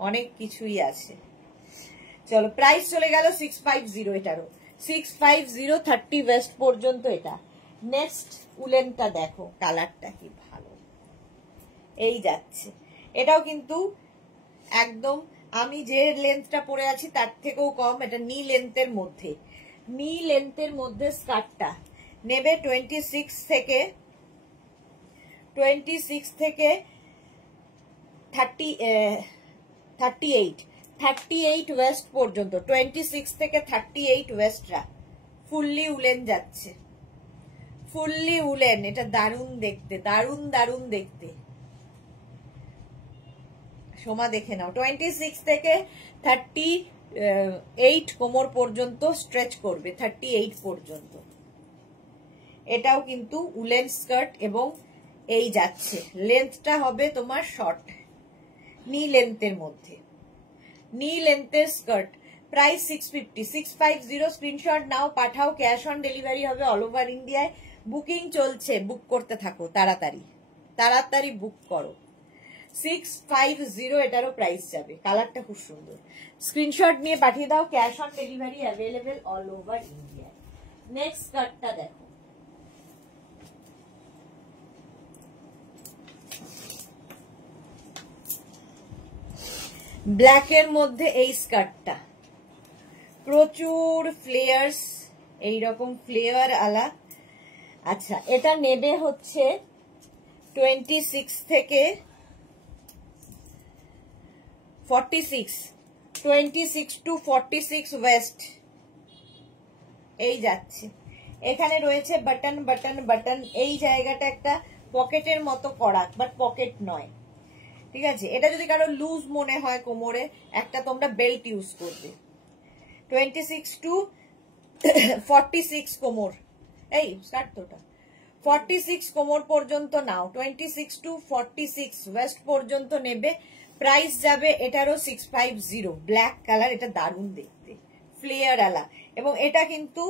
অনেক কিছুই আছে। চলো প্রাইস চলে গেল 650, এটারও 650, 30 ওয়েস্ট পর্যন্ত এটা। নেক্সট উলেনটা দেখো, কালারটা কি ভালো, এই যাচ্ছে। এটাও কিন্তু একদম আমি যে লেন্থটা পরে আছি তার থেকেও কম, এটা নি লেন্থের মধ্যে, নি লেন্থের মধ্যে স্কার্টটা নেবে 26 থেকে 38 ওয়েস্ট পর্যন্ত, 26 থেকে 38 ওয়েস্টরা ফুললি উলেন যাচ্ছে, ফুললি উলেন। এটা দারুণ দেখতে, দারুণ দেখতে। সোমা দেখে নাও, 26 থেকে 38 কোমর পর্যন্ত স্ট্রেচ করবে, 38 পর্যন্ত। এটাও কিন্তু উলেন স্কার্ট, এবং এই যাচ্ছে লেন্থটা হবে তোমার শর্ট, নি লেন্থের মধ্যে, নি লেন্থের স্কার্ট। প্রাইস 650, স্ক্রিনশট নাও, পাঠাও, ক্যাশ অন ডেলিভারি হবে অল ওভার ইন্ডিয়ায়। বুকিং চলছে, বুক করতে থাকো, তাড়াতাড়ি বুক করো। 650 এটারও প্রাইস যাবে, কালারটা খুব সুন্দর। স্ক্রিনশট নিয়ে পাঠিয়ে দাও, cash on delivery available all over ইন্ডিয়ায়। নেক্সট স্কার্টটা দেখো, ব্ল্যাকের মধ্যে এই স্কার্টটা, প্রচুর ফ্লেয়ার্স, এইরকম ফ্লেয়ার আলা। আচ্ছা, এটা নেবে হচ্ছে 26 থেকে 46, 26 to 46 ওয়েস্ট, এই যাচ্ছে। এখানে রয়েছে বাটন, এই জায়গাটা একটা পকেটের মতো করা, বাট পকেট নয়, ঠিক আছে। এটা যদি কারো লুজ মনে হয় কোমরে, একটা তোমরা বেল্ট ইউজ করবে। 26 to 46 কোমর, এই স্কার্ট তোটা 46 কোমর পর্যন্ত নাও, 26 to 46 ওয়েস্ট পর্যন্ত নেবে। প্রাইস যাবে এটারও 650, ব্ল্যাক কালার, এটা দারুণ দেখতে, ফ্লেয়ার আলা। এবং এটা কিন্তু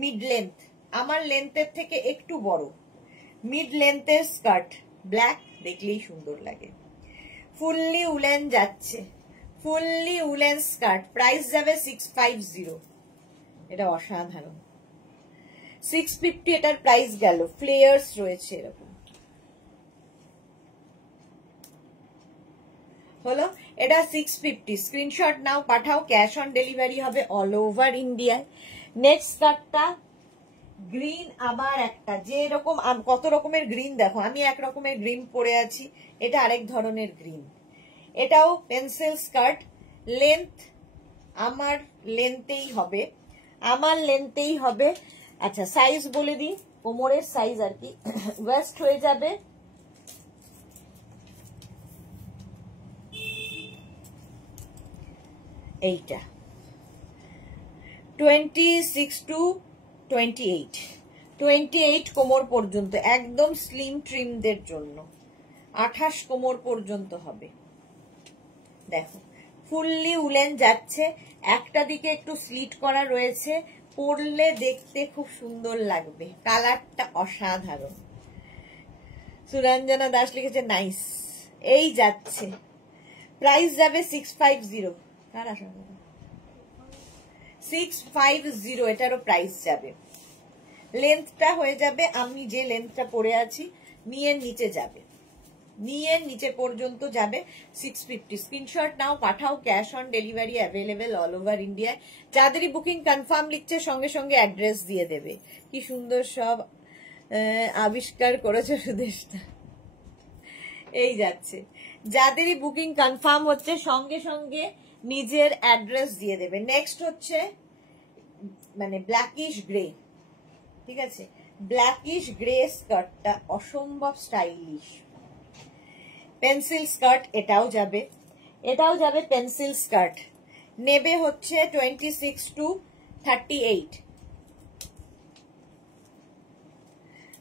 মিড লেন্থ, আমার লেন্থের থেকে একটু বড়, মিড লেন্থের স্কার্ট, ব্ল্যাক, দেখলেই সুন্দর লাগে। ফুললি উলেন যাচ্ছে, ফুললি উলেন স্কার্ট, প্রাইস যাবে 650, এটা অসাধারণ। 650 এটার প্রাইস গেল। ফ্লেয়ার্স রয়েছে এরকম, হলো এটা 650। স্ক্রিনশট নাও, পাঠাও, ক্যাশ অন ডেলিভারি হবে অল ওভার ইন্ডিয়ায়। নেক্সট স্কার্টটা গ্রিন, আবার একটা, যে এরকম কত রকমের গ্রিন দেখো, আমি এক রকমের গ্রিন পরে আছি, এটা আরেক ধরনের গ্রিন। এটাও পেন্সিল স্কার্ট, লেন্থ আমার লেন্থেই হবে, আচ্ছা সাইজ বলে দিই, কোমরের সাইজ আর কি, ওয়েস্ট হয়ে যাবে এইটা 26 to 28 কোমর পর্যন্ত, একদম স্লিম ট্রিমদের জন্য 28 কোমর পর্যন্ত হবে। দেখো ফুললি উলেন যাচ্ছে, একটা দিকে একটু স্লিট করা রয়েছে, পরলে দেখতে খুব সুন্দর লাগবে, কালারটা অসাধারণ। সুরঞ্জনা দাস লিখেছে নাইস, এই যাচ্ছে। প্রাইস যাবে 650, 650 এটারও প্রাইস যাবে। লেন্থটা হয়ে যাবে, আমি যে লেন্থটা পরে আছি নিয়ে নিচে যাবে, নিয়ে নিচে পর্যন্ত যাবে 650। স্ক্রিনশট নাও, পাঠাও, cash on delivery available all over ইন্ডিয়ায়। যাদেরই বুকিং কনফার্ম লিখছে সঙ্গে সঙ্গে অ্যাড্রেস দিয়ে দেবে। কি সুন্দর সব আবিষ্কার করেছে সুদেশটা। এই যাচ্ছে, যাদেরই বুকিং কনফার্ম হচ্ছে সঙ্গে সঙ্গে নিজের অ্যাড্রেস দিয়ে দেবে। নেক্সট হচ্ছে মানে ব্ল্যাকিশ গ্রে, ঠিক আছে, ব্ল্যাকিশ গ্রে স্কার্টটা অসম্ভব স্টাইলিশ। পেন্সিল স্কার্ট, এটাও যাবে, এটাও যাবে পেন্সিল স্কার্ট। নেবে হচ্ছে 26 to 38,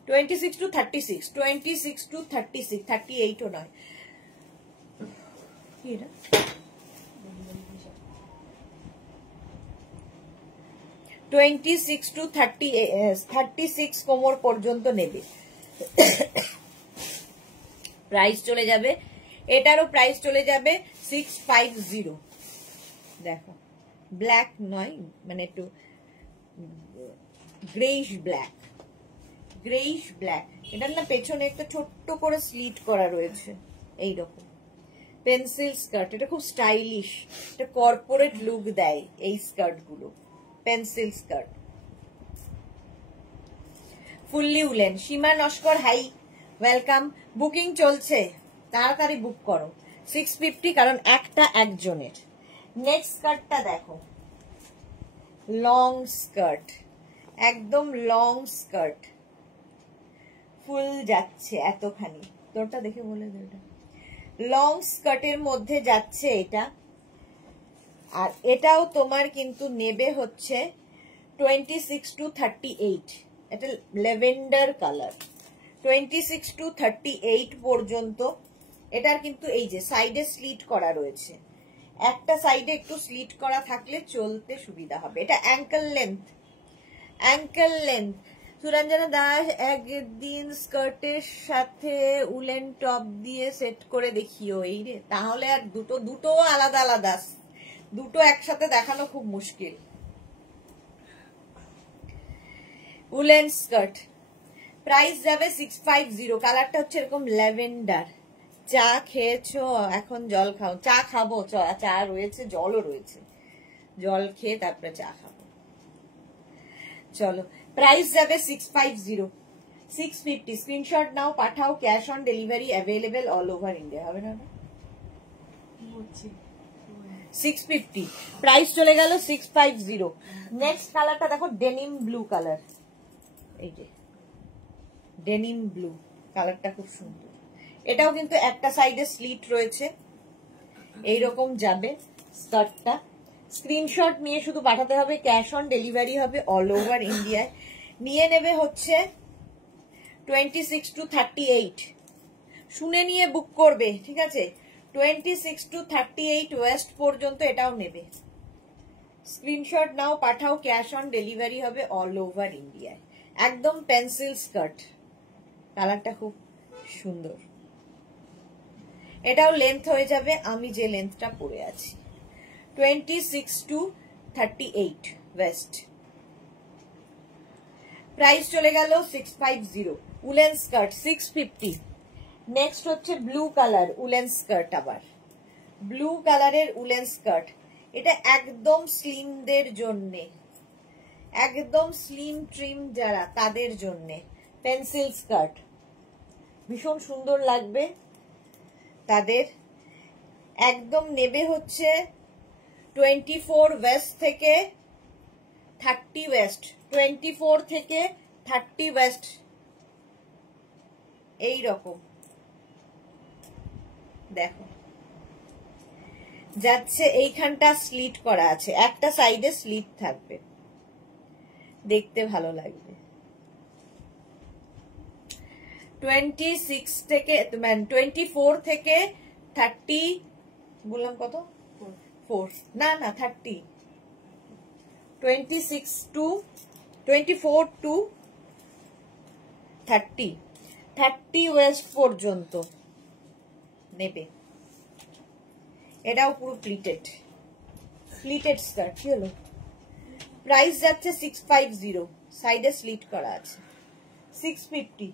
26 to 36, 26 to 36, 38 ও নয়, কি এটা 26 to 36 কোমর পর্যন্ত নেবে। প্রাইস চলে যাবে, এটারও প্রাইস চলে যাবে 650। দেখো ব্ল্যাক নয়, মানে একটু গ্রেইশ ব্ল্যাক, গ্রেইশ ব্ল্যাক। এটার না পেছনে একটা ছোট্ট করে স্লিট করা রয়েছে এইরকম। পেন্সিল স্কার্ট, এটা খুব স্টাইলিশ, এটা কর্পোরেট লুক দেয় এই স্কার্ট গুলো। Pencil skirt, fully woollen. Seema Naskar, hi, welcome. Booking চলছে, তাড়াতাড়ি বুক করো। 650, কারণ একটা একজনের। নেক্সট স্কার্টটা দেখো, লং স্কার্ট, একদম লং স্কার্ট, ফুল যাচ্ছে এতখানি। তোরটা দেখে বলে দে, এটা লং স্কার্টের মধ্যে যাচ্ছে এটা। আর এটাও তোমার কিন্তু নেবে হচ্ছে 26 to 38, এটা ল্যাভেন্ডার কালার। 26 to 38 পর্যন্ত। এটার কিন্তু এই যে সাইডে স্লিট করা রয়েছে, একটা সাইডে একটু স্লিট করা থাকলে চলতে সুবিধা হবে। এটা ankle length, ankle length. Suranjana Das, একদিন স্কার্টের সাথে উলেন টপ দিয়ে সেট করে দেখিও। এই রে, তাহলে আর দুটো আলাদা আলাদা, দুটো একসাথে দেখানো খুব মুশকিল। উলেন স্কার্ট, প্রাইস যাবে 650। কালারটা হচ্ছে এরকম ল্যাভেন্ডার। চা খেয়েছো? এখন জল খাও। চা খাবো, চা রয়েছে, জলও রয়েছে, জল খেয়ে তারপরে চা খাবো। চলো, প্রাইস যাবে 650, 650। স্ক্রিনশট নাও, পাঠাও, cash on delivery available all over India. হবে না 650, প্রাইস চলে গেল 650। নেক্সট কালারটা দেখো, ডেনিম ব্লু কালার। এই যে ডেনিম ব্লু কালারটা খুব সুন্দর। এটাও কিন্তু একটা সাইডে স্লিট রয়েছে, এইরকম যাবে স্কার্টটা। স্ক্রিনশট নিয়ে শুধু পাঠাতে হবে, ক্যাশ অন ডেলিভারি হবে অল ওভার ইন্ডিয়ায়। নিয়ে নেবে হচ্ছে 26 to 38, শুনে নিয়ে বুক করবে, ঠিক আছে। 26 to 38 ওয়েস্ট পর্যন্ত এটাও নেবে। স্ক্রিনশট নাও, পাঠাও, ক্যাশ অন ডেলিভারি হবে অল ওভার ইন্ডিয়ায়। একদম পেন্সিল স্কার্ট, কালারটা খুব সুন্দর। এটাও লেন্থ হয়ে যাবে আমি যে লেন্থটা পরে আছি, 26 to 38 ওয়েস্ট। প্রাইস চলে গেল 650। Woollen skirt 650। নেক্সট হচ্ছে ব্লু কালার উলেন স্কার্ট। আবার ব্লু কালারের উলেন স্কার্ট, এটা একদম স্লিমদের জন্যে, একদম স্লিম ট্রিম যারা তাদের জন্যে। পেন্সিল স্কার্ট ভীষণ সুন্দর লাগবে তাদের। একদম নেবে হচ্ছে 24 ওয়েস্ট থেকে 30 ওয়েস্ট, 24 থেকে 30 ওয়েস্ট, এই রকম দেখো যাচ্ছে। এইখানটা স্লিট করা আছে, একটা সাইডে স্লিট থাকবে, দেখতে ভালো লাগবে। 26 থেকে 24 থেকে 30, বললাম কত, 4 না 30, 26 to 24 to 30 ওয়েস্ট পর্যন্ত নেবে। এটাও পুরো প্লিটেড, প্লিটেড স্কার্ট। কি হলো? প্রাইস যাচ্ছে 650, সাইডে স্লিট করা আছে 650।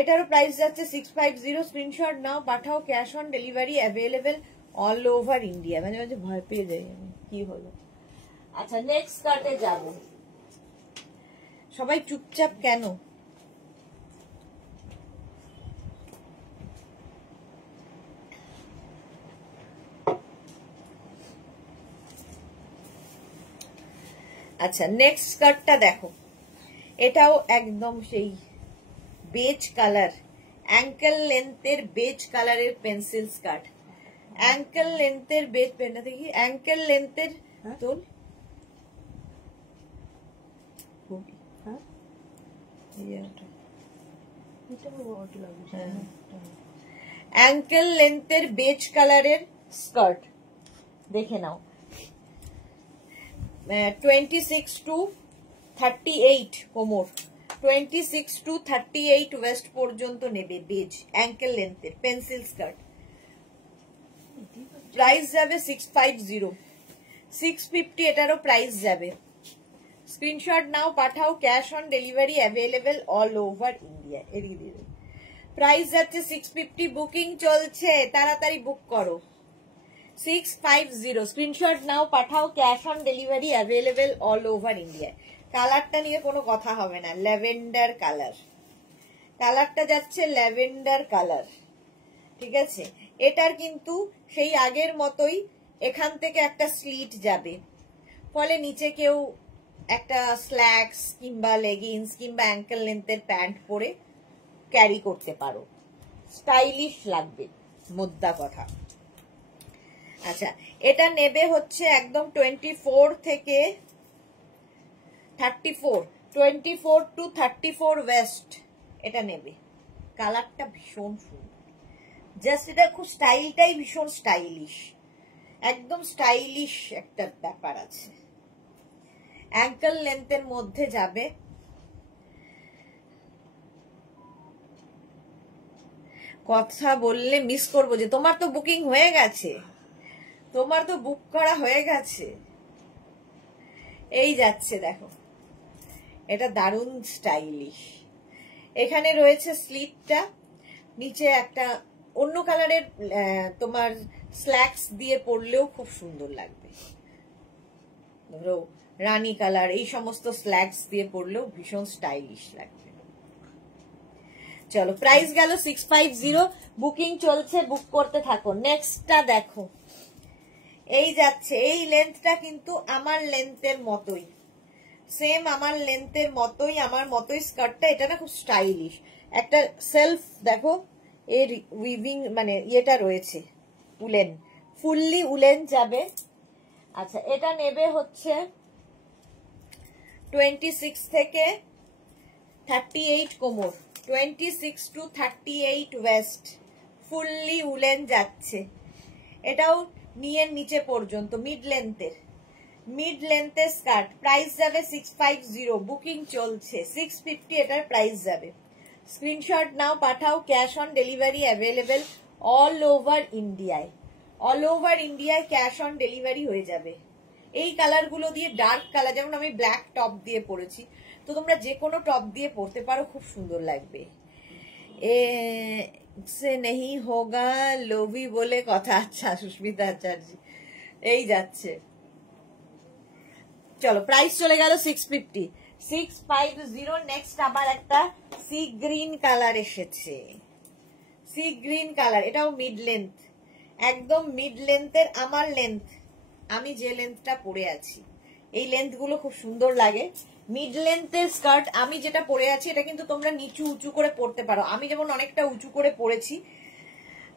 এটারও প্রাইস যাচ্ছে 650। স্ক্রিনশট নাও, পাঠাও, cash on delivery available all over India. মাঝে মাঝে ভয় পেয়ে যাই আমি, কি হলো। আচ্ছা নেক্সট কার্টে যাব। সবাই চুপচাপ কেন? আচ্ছা নেক্সট স্কার্টটা দেখো, এটাও একদম সেই বেজ কালার, অ্যাঙ্কেল লেন্থের বেজ কালারের পেন্সিল স্কার্ট। অ্যাঙ্কেল লেন্থের বেজ, পেনটা দেখি, অ্যাঙ্কেল লেন্থের তোল, অ্যাঙ্কেল লেন্থের বেজ কালারের স্কার্ট দেখে নাও। 26 to 38 কোমর, 26 to 38 ওয়েস্ট পর্যন্ত নেবে, বেজ অ্যাঙ্কেল লেন্থের পেন্সিল স্কার্ট। প্রাইস যাবে 650, 650 এটারও প্রাইস যাবে। স্ক্রিনশট নাও, পাঠাও, cash on delivery available all over India. এদিকে দিয়ে প্রাইস যাচ্ছে 650, বুকিং চলছে, তাড়াতাড়ি বুক করো। 650, স্ক্রিনশট নাও, পাঠাও, cash on delivery available all over India. কালারটা নিয়ে কোনো কথা হবে না, ল্যাভেন্ডার কালার, কালারটা যাচ্ছে ল্যাভেন্ডার কালার, ঠিক আছে। এটার কিন্তু সেই আগের মতোই এখান থেকে একটা স্লিট যাবে, ফলে নিচে কেউ একটা স্ল্যাক্স কিংবা লেগিংস কিংবা অ্যাঙ্কেল লেন্থের প্যান্ট পরে ক্যারি করতে পারো, স্টাইলিশ লাগবে, মোদ্দা কথা। আচ্ছা এটা নেবে হচ্ছে একদম 24 থেকে 34, 24 to 34 ওয়েস্ট এটা নেবে। কালারটা ভীষণ সুন্দর, জাস্ট এটা খুব স্টাইলটাই ভীষণ স্টাইলিশ, একদম স্টাইলিশ একটা ব্যাপার আছে। অ্যাঙ্কেল লেন্থের মধ্যে যাবে, কথা বললে মিস করবো যে তোমার তো বুকিং হয়ে গেছে, তোমার তো বুক করা হয়ে গেছে। এই যাচ্ছে দেখো, এটা দারুণ স্টাইলিশ। এখানে রয়েছে স্লিটটা, নিচে একটা অন্য কালারের তোমার স্ল্যাক্স দিয়ে পরলেও খুব সুন্দর লাগবে, ধরো রানী কালার, এই সমস্ত স্ল্যাক্স দিয়ে পরলেও ভীষণ স্টাইলিশ লাগবে। চলো প্রাইস গেল 650, বুকিং চলছে, বুক করতে থাকো। নেক্সটটা দেখো, এই যাচ্ছে, এই লেন্থটা কিন্তু আমার লেন্থের মতোই, সেম আমার লেন্থের মতোই, আমার মতোই স্কার্টটা। এটা না খুব স্টাইলিশ, একটা সেলফ দেখো এর উইভিং মানে ইয়েটা রয়েছে, উলেন, ফুললি উলেন যাবে। আচ্ছা এটা নেবে হচ্ছে 26 থেকে 38 কোমর, 26 to 38 ওয়েস্ট, ফুললি উলেন যাচ্ছে। এটাও নিয়ের নিচে পর্যন্ত মিড লেন্থের স্কার্ট। প্রাইস যাবে 650, বুকিং চলছে। 650 এটার প্রাইস যাবে। স্ক্রিনশট নাও, পাঠাও, cash on delivery available all over ইন্ডিয়ায়, অল ওভার ইন্ডিয়ায় ক্যাশ অন ডেলিভারি হয়ে যাবে। এই কালারগুলো দিয়ে, ডার্ক কালার, যেমন আমি ব্ল্যাক টপ দিয়ে পরেছি, তো তোমরা যে কোনো টপ দিয়ে পরতে পারো, খুব সুন্দর লাগবে। সে নেই হোগা লোভি বলে কথা। আচ্ছা সুস্মিতা আচার্য, এই যাচ্ছে। চলো প্রাইস চলে গেল 650, 650। নেক্সট আবার একটা সি গ্রিন কালার এসেছে, সি গ্রিন কালার, এটাও মিড লেন্থ, একদম মিড লেন্থের আমার লেন্থ, আমি যে লেন্থটা পরে আছি, এই লেন্থ গুলো খুব সুন্দর লাগে। মিড লেন্থের স্কার্ট আমি যেটা পরে আছি, এটা কিন্তু তোমরা নিচু উঁচু করে পরতে পারো। আমি যেমন অনেকটা উঁচু করে পরেছি,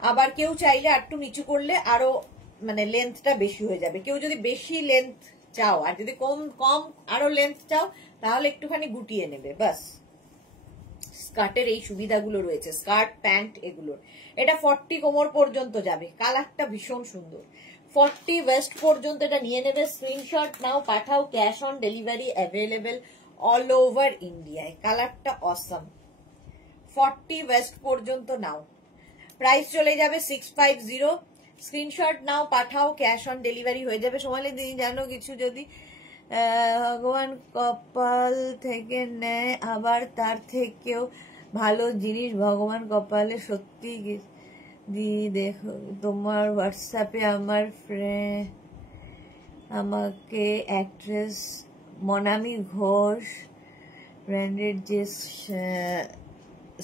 আবার কেউ চাইলে একটু নিচু করলে আরো মানে লেন্থটা বেশি হয়ে যাবে। কেউ যদি বেশি লেন্থ চাও, আর যদি কম কম আরো লেন্থ চাও, তাহলে একটুখানি গুটিয়ে নেবে, বাস। স্কার্টের এই সুবিধাগুলো রয়েছে, স্কার্ট প্যান্ট এগুলোর। এটা 40 কোমর পর্যন্ত যাবে, কালারটা ভীষণ সুন্দর। 40 ওয়েস্ট পর্যন্ত এটা নিয়ে নেবে। স্ক্রিনশট নাও, পাঠাও, cash on delivery available all over ইন্ডিয়ায়। কালারটা অসম। 40 ওয়েস্ট পর্যন্ত নাও, প্রাইস চলে যাবে 650। স্ক্রিনশট নাও, পাঠাও, ক্যাশ অন ডেলিভারি হয়ে যাবে। সোমালি দিদি জানো কিছু যদি ভগবান কপাল থেকে নেয়, আবার তার থেকেও ভালো জিনিস ভগবান কপালে সত্যি দি দেখো তোমার হোয়াটসঅ্যাপে আমার আমাকে অ্যাক্ট্রেস মনামি ঘোষ ব্র্যান্ডেড যে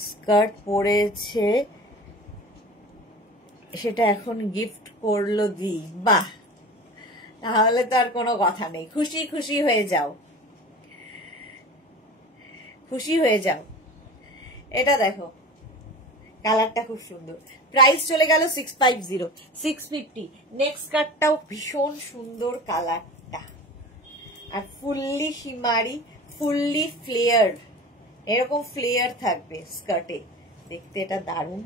স্কার্ট পরেছে সেটা এখন গিফট করলো দি। বাহ, তাহলে তো আর কোনো কথা নেই, খুশি খুশি হয়ে যাও, খুশি হয়ে যাও। এটা দেখো কালারটা খুব সুন্দর। প্রাইস চলে গেল 650 650। নেক্সট কার্ডটাও ভীষণ সুন্দর কালারটা, আর ফুললি শিমারি, ফুললি ফ্লেয়ার, এরকম ফ্লেয়ার থাকবে স্কার্টে, দেখতে এটা দারুণ।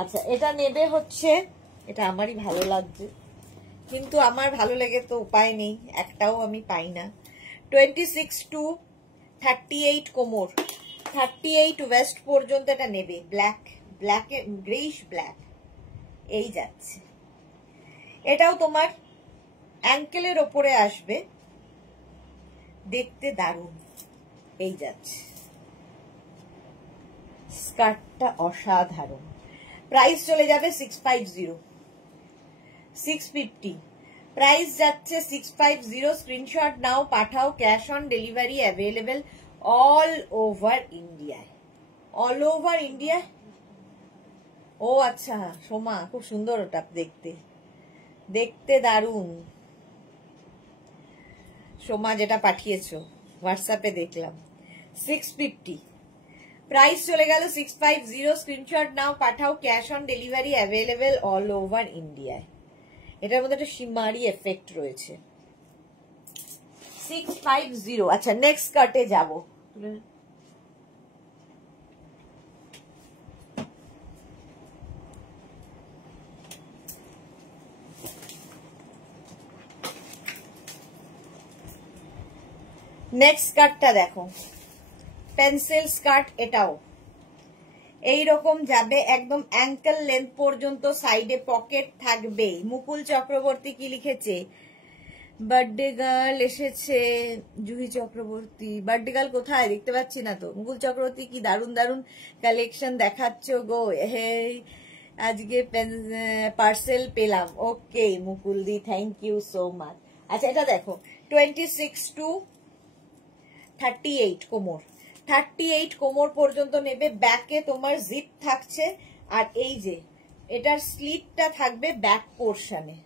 আচ্ছা এটা নেবে হচ্ছে, এটা আমারই ভালো লাগছে, কিন্তু আমার ভালো লেগে তো উপায় নেই, একটাও আমি পাই না। 26 to 38 কোমর, 38 ওয়েস্ট পর্যন্ত এটা নেবে। ব্ল্যাক, ব্ল্যাকে গ্রেইশ ব্ল্যাক, এই যাচ্ছে। এটাও তোমার অ্যাঙ্কেলের ওপরে আসবে, দেখতে দারুণ, এই যাচ্ছে। স্কার্টটা অসাধারণ। প্রাইস চলে যাবে 650 650। প্রাইস যাচ্ছে 650। স্ক্রিনশট নাও, পাঠাও, cash on delivery available all over ইন্ডিয়ায়। All over India. ও আচ্ছা সোমা, খুব সুন্দর ওটা দেখতে, দেখতে দারুণ। সোমা যেটা পাঠিয়েছো হোয়াটসঅ্যাপে দেখলাম। 650 প্রাইস চলে গেল 650। স্ক্রিনশট নাও, পাঠাও, cash on delivery available all over ইন্ডিয়ায়। এটার মধ্যে একটা শিমারি এফেক্ট রয়েছে। 650। আচ্ছা নেক্সট কাটে যাব। নেক্সট স্কার্টটা দেখো, পেন্সিল স্কার্ট। এটাও এইরকম যাবে, একদম অ্যাঙ্কেল লেন্থ পর্যন্ত, সাইডে পকেট থাকবে। মুকুল চক্রবর্তী কি লিখেছে? বার্থডে গার্ল এসেছে, জুহি চক্রবর্তী। বার্থডে গার্ল কোথায়? দেখতে পাচ্ছি না তো। মুকুল চক্রবর্তী কি দারুণ দারুণ কালেকশন দেখাচ্ছ গো। হে আজকে পার্সেল পেলাম। ওকে মুকুল দি, থ্যাংক ইউ সো মাচ। আচ্ছা এটা দেখো 26 to 38 কোমর, 38 কোমর পর্যন্ত নেবে। ব্যাকে তোমার জিপ থাকছে, আর এই যে এটার স্লিটটা থাকবে ব্যাক পোর্শনে,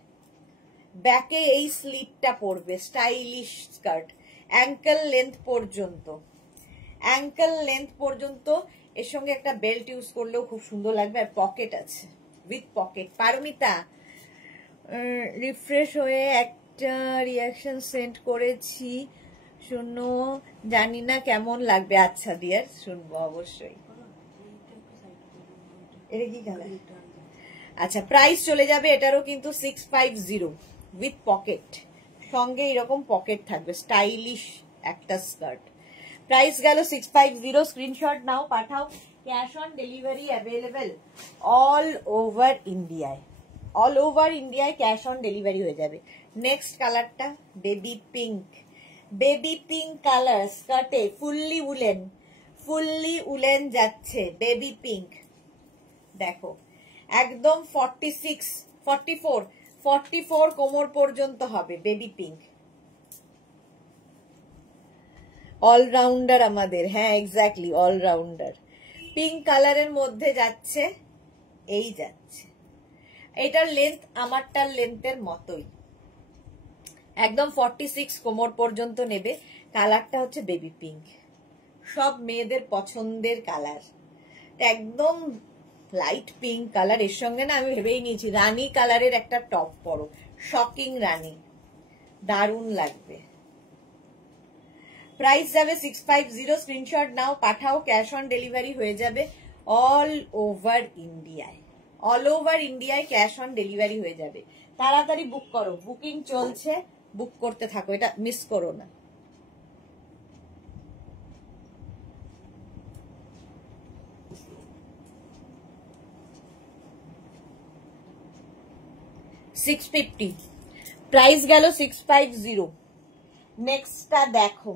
ব্যাকে এই স্লিটটা পড়বে। স্টাইলিশ স্কার্ট, অ্যাঙ্কেল লেন্থ পর্যন্ত, অ্যাঙ্কেল লেন্থ পর্যন্ত। এর সঙ্গে একটা বেল্ট ইউজ করলেও খুব সুন্দর লাগবে, আর পকেট আছে, উইথ পকেট। পারমিতা রিফ্রেশ হয়ে একটা রিয়াকশন সেন্ড করেছি, শুনো, জানি না কেমন লাগবে। আচ্ছা ডিয়ার, শুনবো অবশ্যই। এটা কি কালার? আচ্ছা প্রাইস চলে যাবে এটারও কিন্তু 650 উইথ পকেট, সঙ্গে এরকম পকেট থাকবে। স্টাইলিশ একটা স্কার্ট। প্রাইস গেল 650। স্ক্রিনশট নাও, পাঠাও, cash on delivery available all over ইন্ডিয়ায়। অল ওভার ইন্ডিয়ায় ক্যাশ অন ডেলিভারি হয়ে যাবে। নেক্সট কালারটা baby pink, baby pink colour স্কার্টে, ফুললি উলেন, ফুললি উলেন যাচ্ছে। বেবি পিঙ্ক দেখো, একদম 46 44 কোমর পর্যন্ত হবে। বেবি পিঙ্ক অলরাউন্ডার আমাদের, হ্যাঁ এক্স্যাক্টলি অলরাউন্ডার। পিঙ্ক কালারের মধ্যে যাচ্ছে, এই যাচ্ছে। এটার লেন্থ আমারটার লেন্থের মতোই, একদম 46 কোমর পর্যন্ত নেবে। কালারটা হচ্ছে বেবি পিঙ্ক, সব মেয়েদের পছন্দের কালার, একদম লাইট পিঙ্ক কালার। এর সঙ্গে না আমি ভেবেই নিয়েছি রানী কালারের একটা টপ পরো, শকিং রানী, দারুণ লাগবে। প্রাইস যাবে 650। স্ক্রিনশট নাও, পাঠাও, ক্যাশ অন ডেলিভারি হয়ে যাবে অল ওভার ইন্ডিয়ায়। অল ওভার ইন্ডিয়ায় ক্যাশ অন ডেলিভারি হয়ে যাবে। তাড়াতাড়ি বুক করো, বুকিং চলছে, বুক করতে থাকো, এটা মিস করো না। $650 প্রাইস গেল 650। নেক্সটটা দেখো,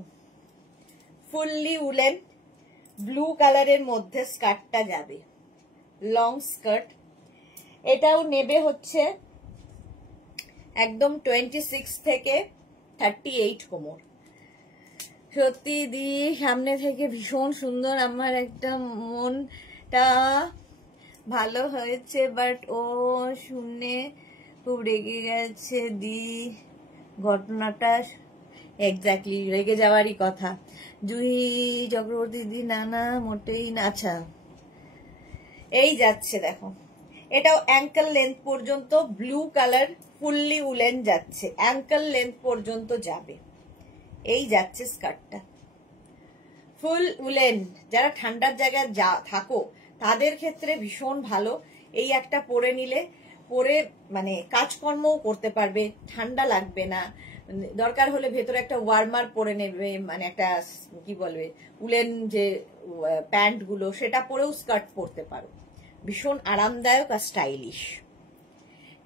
ফুললি উলেন, ব্লু কালারের মধ্যে স্কার্টটা যাবে, লং স্কার্ট। এটাও নেবে হচ্ছে একদম 26 থেকে 38 কোমর। সত্যি দি সামনে থেকে ভীষণ সুন্দর, আমার একটা মনটা ভালো হয়েছে, বাট ও শুনে খুব রেগে গেছে দি। ঘটনাটা এক্স্যাক্টলি রেগে যাওয়ারই কথা। জুহি চক্রবর্তী দি না না মোটেই না। আচ্ছা এই যাচ্ছে দেখো, এটাও অ্যাঙ্কেল লেন্থ পর্যন্ত, ব্লু কালার ফুললি উলেন যাচ্ছে, অ্যাঙ্কেল লেন্থ পর্যন্ত যাবে। এই যাচ্ছে স্কার্টটা ফুল উলেন। যারা ঠান্ডার জায়গায় থাকো তাদের ক্ষেত্রে ভীষণ ভালো। এই একটা পরে নিলে পরে মানে কাজকর্মও করতে পারবে, ঠান্ডা লাগবে না। দরকার হলে ভেতরে একটা ওয়ার্মার পরে নেবে, মানে একটা কি বলবে উলেন যে প্যান্ট গুলো, সেটা পরেও স্কার্ট পরতে পারো। ভীষণ আরামদায়ক আর স্টাইলিশ।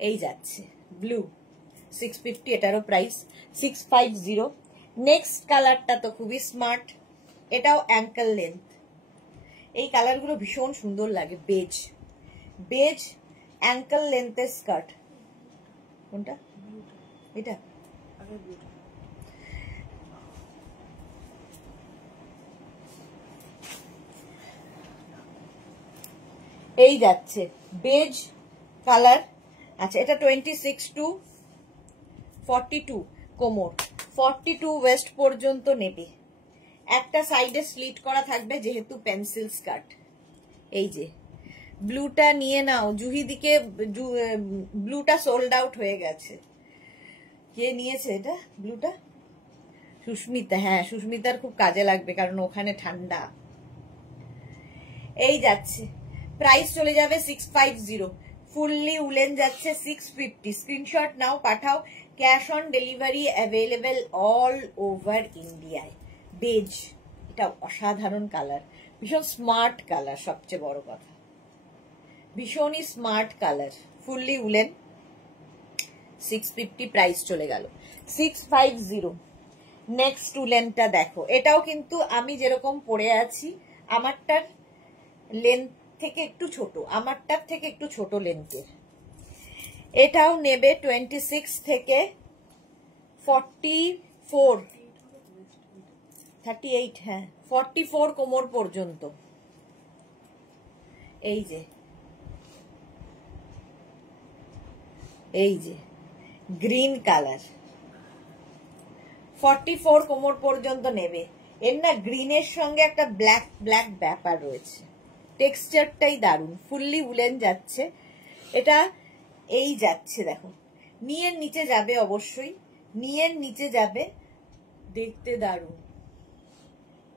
এই যাচ্ছে ব্লু 650, এটারও প্রাইস 650। নেক্সট কালারটা তো খুবই স্মার্ট, এটাও অ্যাঙ্কেল লেন্থ। এই কালারগুলো ভীষণ সুন্দর লাগে, বেজ বেজ অ্যাঙ্কেল লেন্থের স্কার্ট। কোনটা? এটা এই যাচ্ছে বেজ কালার। আচ্ছা এটা 26 to 42 কোমর, 42 ওয়েস্ট পর্যন্ত নেবে। একটা সাইডে স্লিট করা থাকবে যেহেতু পেন্সিল স্কার্ট। এই যে ব্লুটা নিয়ে নাও, জুহি দিকে ব্লুটা সোল্ড আউট হয়ে গেছে। কে নিয়েছে এটা ব্লুটা? সুস্মিতা। হ্যাঁ সুস্মিতার খুব কাজে লাগবে কারণ ওখানে ঠান্ডা। এই যাচ্ছে, প্রাইস চলে যাবে 650, ফুললি উলেন যাচ্ছে 650। স্ক্রিনশট নাও, পাঠাও, cash on delivery available all over ইন্ডিয়ায়। বেজ, এটা অসাধারণ কালার, ভীষণ স্মার্ট কালার, সবচেয়ে বড় কথা ভীষণই smart colour, fully woollen. 650 price চলে গেল 650। নেক্সট উলেনটা দেখো, এটাও কিন্তু আমি যেরকম পরে আছি আমারটার লেন্থ থেকে একটু ছোট, আমারটার থেকে একটু ছোট লেন্থের। এটাও নেবে 26 থেকে 44, 38, হ্যাঁ 44 কোমর পর্যন্ত। এই যে এই যে গ্রিন কালার, 44 কোমর পর্যন্ত নেবে। এর না গ্রিনের সঙ্গে একটা ব্ল্যাক ব্ল্যাক ব্যাপার রয়েছে, টেক্সচারটাই দারুণ, ফুললি উলেন যাচ্ছে এটা। এই যাচ্ছে দেখো, নিয়ের নিচে যাবে, অবশ্যই নিয়ের নিচে যাবে, দেখতে দারুণ,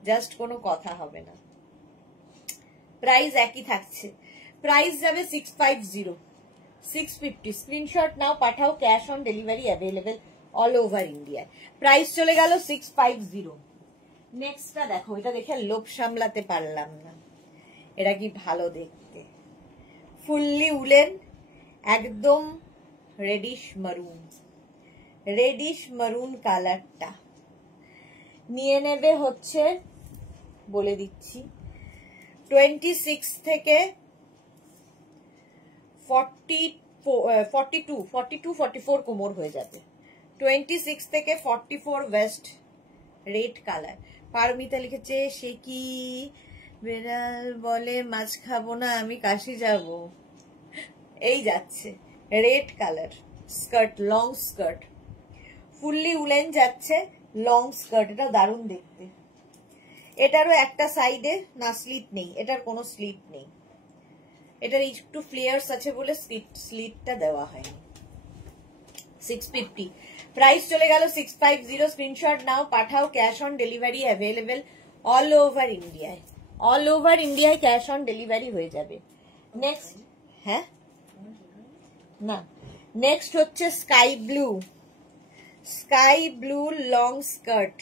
জাস্ট কোনো কথা হবে না। প্রাইস একই থাকছে, প্রাইস যাবে 650, 650। স্ক্রিনশট নাও, পাঠাও, cash on delivery available all over India. Price চলে গেল 650। নেক্সটটা দেখো, এটা দেখে লোভ সামলাতে পারলাম না, এটা কি ভালো দেখতে, ফুললি উলেন, একদম রেডিশ মারুন, রেডিশ মারুন কালারটা নিয়ে নেবে হচ্ছে বলে দিচ্ছি 26 থেকে 44 কোমর হয়ে যাবে। 26 থেকে 44 ওয়েস্ট, রেড কালার। পারমিতা লিখেছে সে কি বেড়াল বলে মাছ খাবো না আমি কাশি যাব। এই যাচ্ছে red colour skirt, long skirt, fully woollen যাচ্ছে, লং স্কার্ট, এটা দারুণ দেখতে। এটারও একটা সাইডে না স্লিট নেই, এটার কোনো স্লিট নেই, এটার একটু ফ্লেয়ার্স আছে বলে স্লিটটা দেওয়া হয়নি। 650 প্রাইস চলে গেল 650। স্ক্রিনশট নাও, পাঠাও, cash on delivery available all over ইন্ডিয়ায়, অল ওভার ইন্ডিয়ায় ক্যাশ অন ডেলিভারি হয়ে যাবে। নেক্সট, হ্যাঁ না, নেক্সট হচ্ছে sky blue, sky blue long skirt,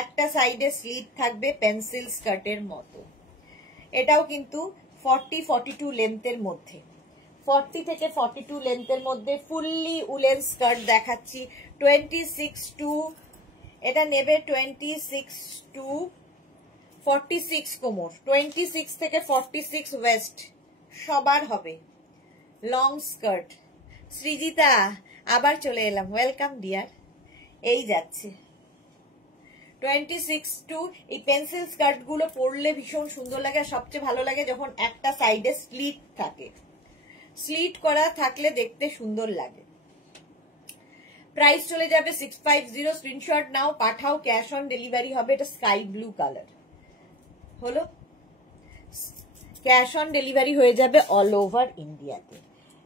একটা সাইডে স্লিট থাকবে পেন্সিল স্কার্টের মতো। এটাও কিন্তু 40-42 লেন্থের মধ্যে, 40 থেকে 42 লেন্থের মধ্যে ফুললি উলেন স্কার্ট দেখাচ্ছি। 26 to, এটা নেবে 26 to 46 কোমর, 26 থেকে 46 ওয়েস্ট সবার হবে লং স্কার্ট। সৃজিতা আবার চলে এলাম, ওয়েলকাম ডিয়ার। এই যাচ্ছে 26 টু। এই পেন্সিল স্কার্ট গুলো পরলে ভীষণ সুন্দর লাগে, আর সবচেয়ে ভালো লাগে যখন একটা সাইডে স্লিট থাকে, স্লিট করা থাকলে দেখতে সুন্দর লাগে। প্রাইস চলে যাবে 650। স্ক্রিনশট নাও, পাঠাও, ক্যাশ অন ডেলিভারি হবে। এটা স্কাই ব্লু কালার হলো, ক্যাশ অন ডেলিভারি হয়ে যাবে অল ওভার ইন্ডিয়াতে।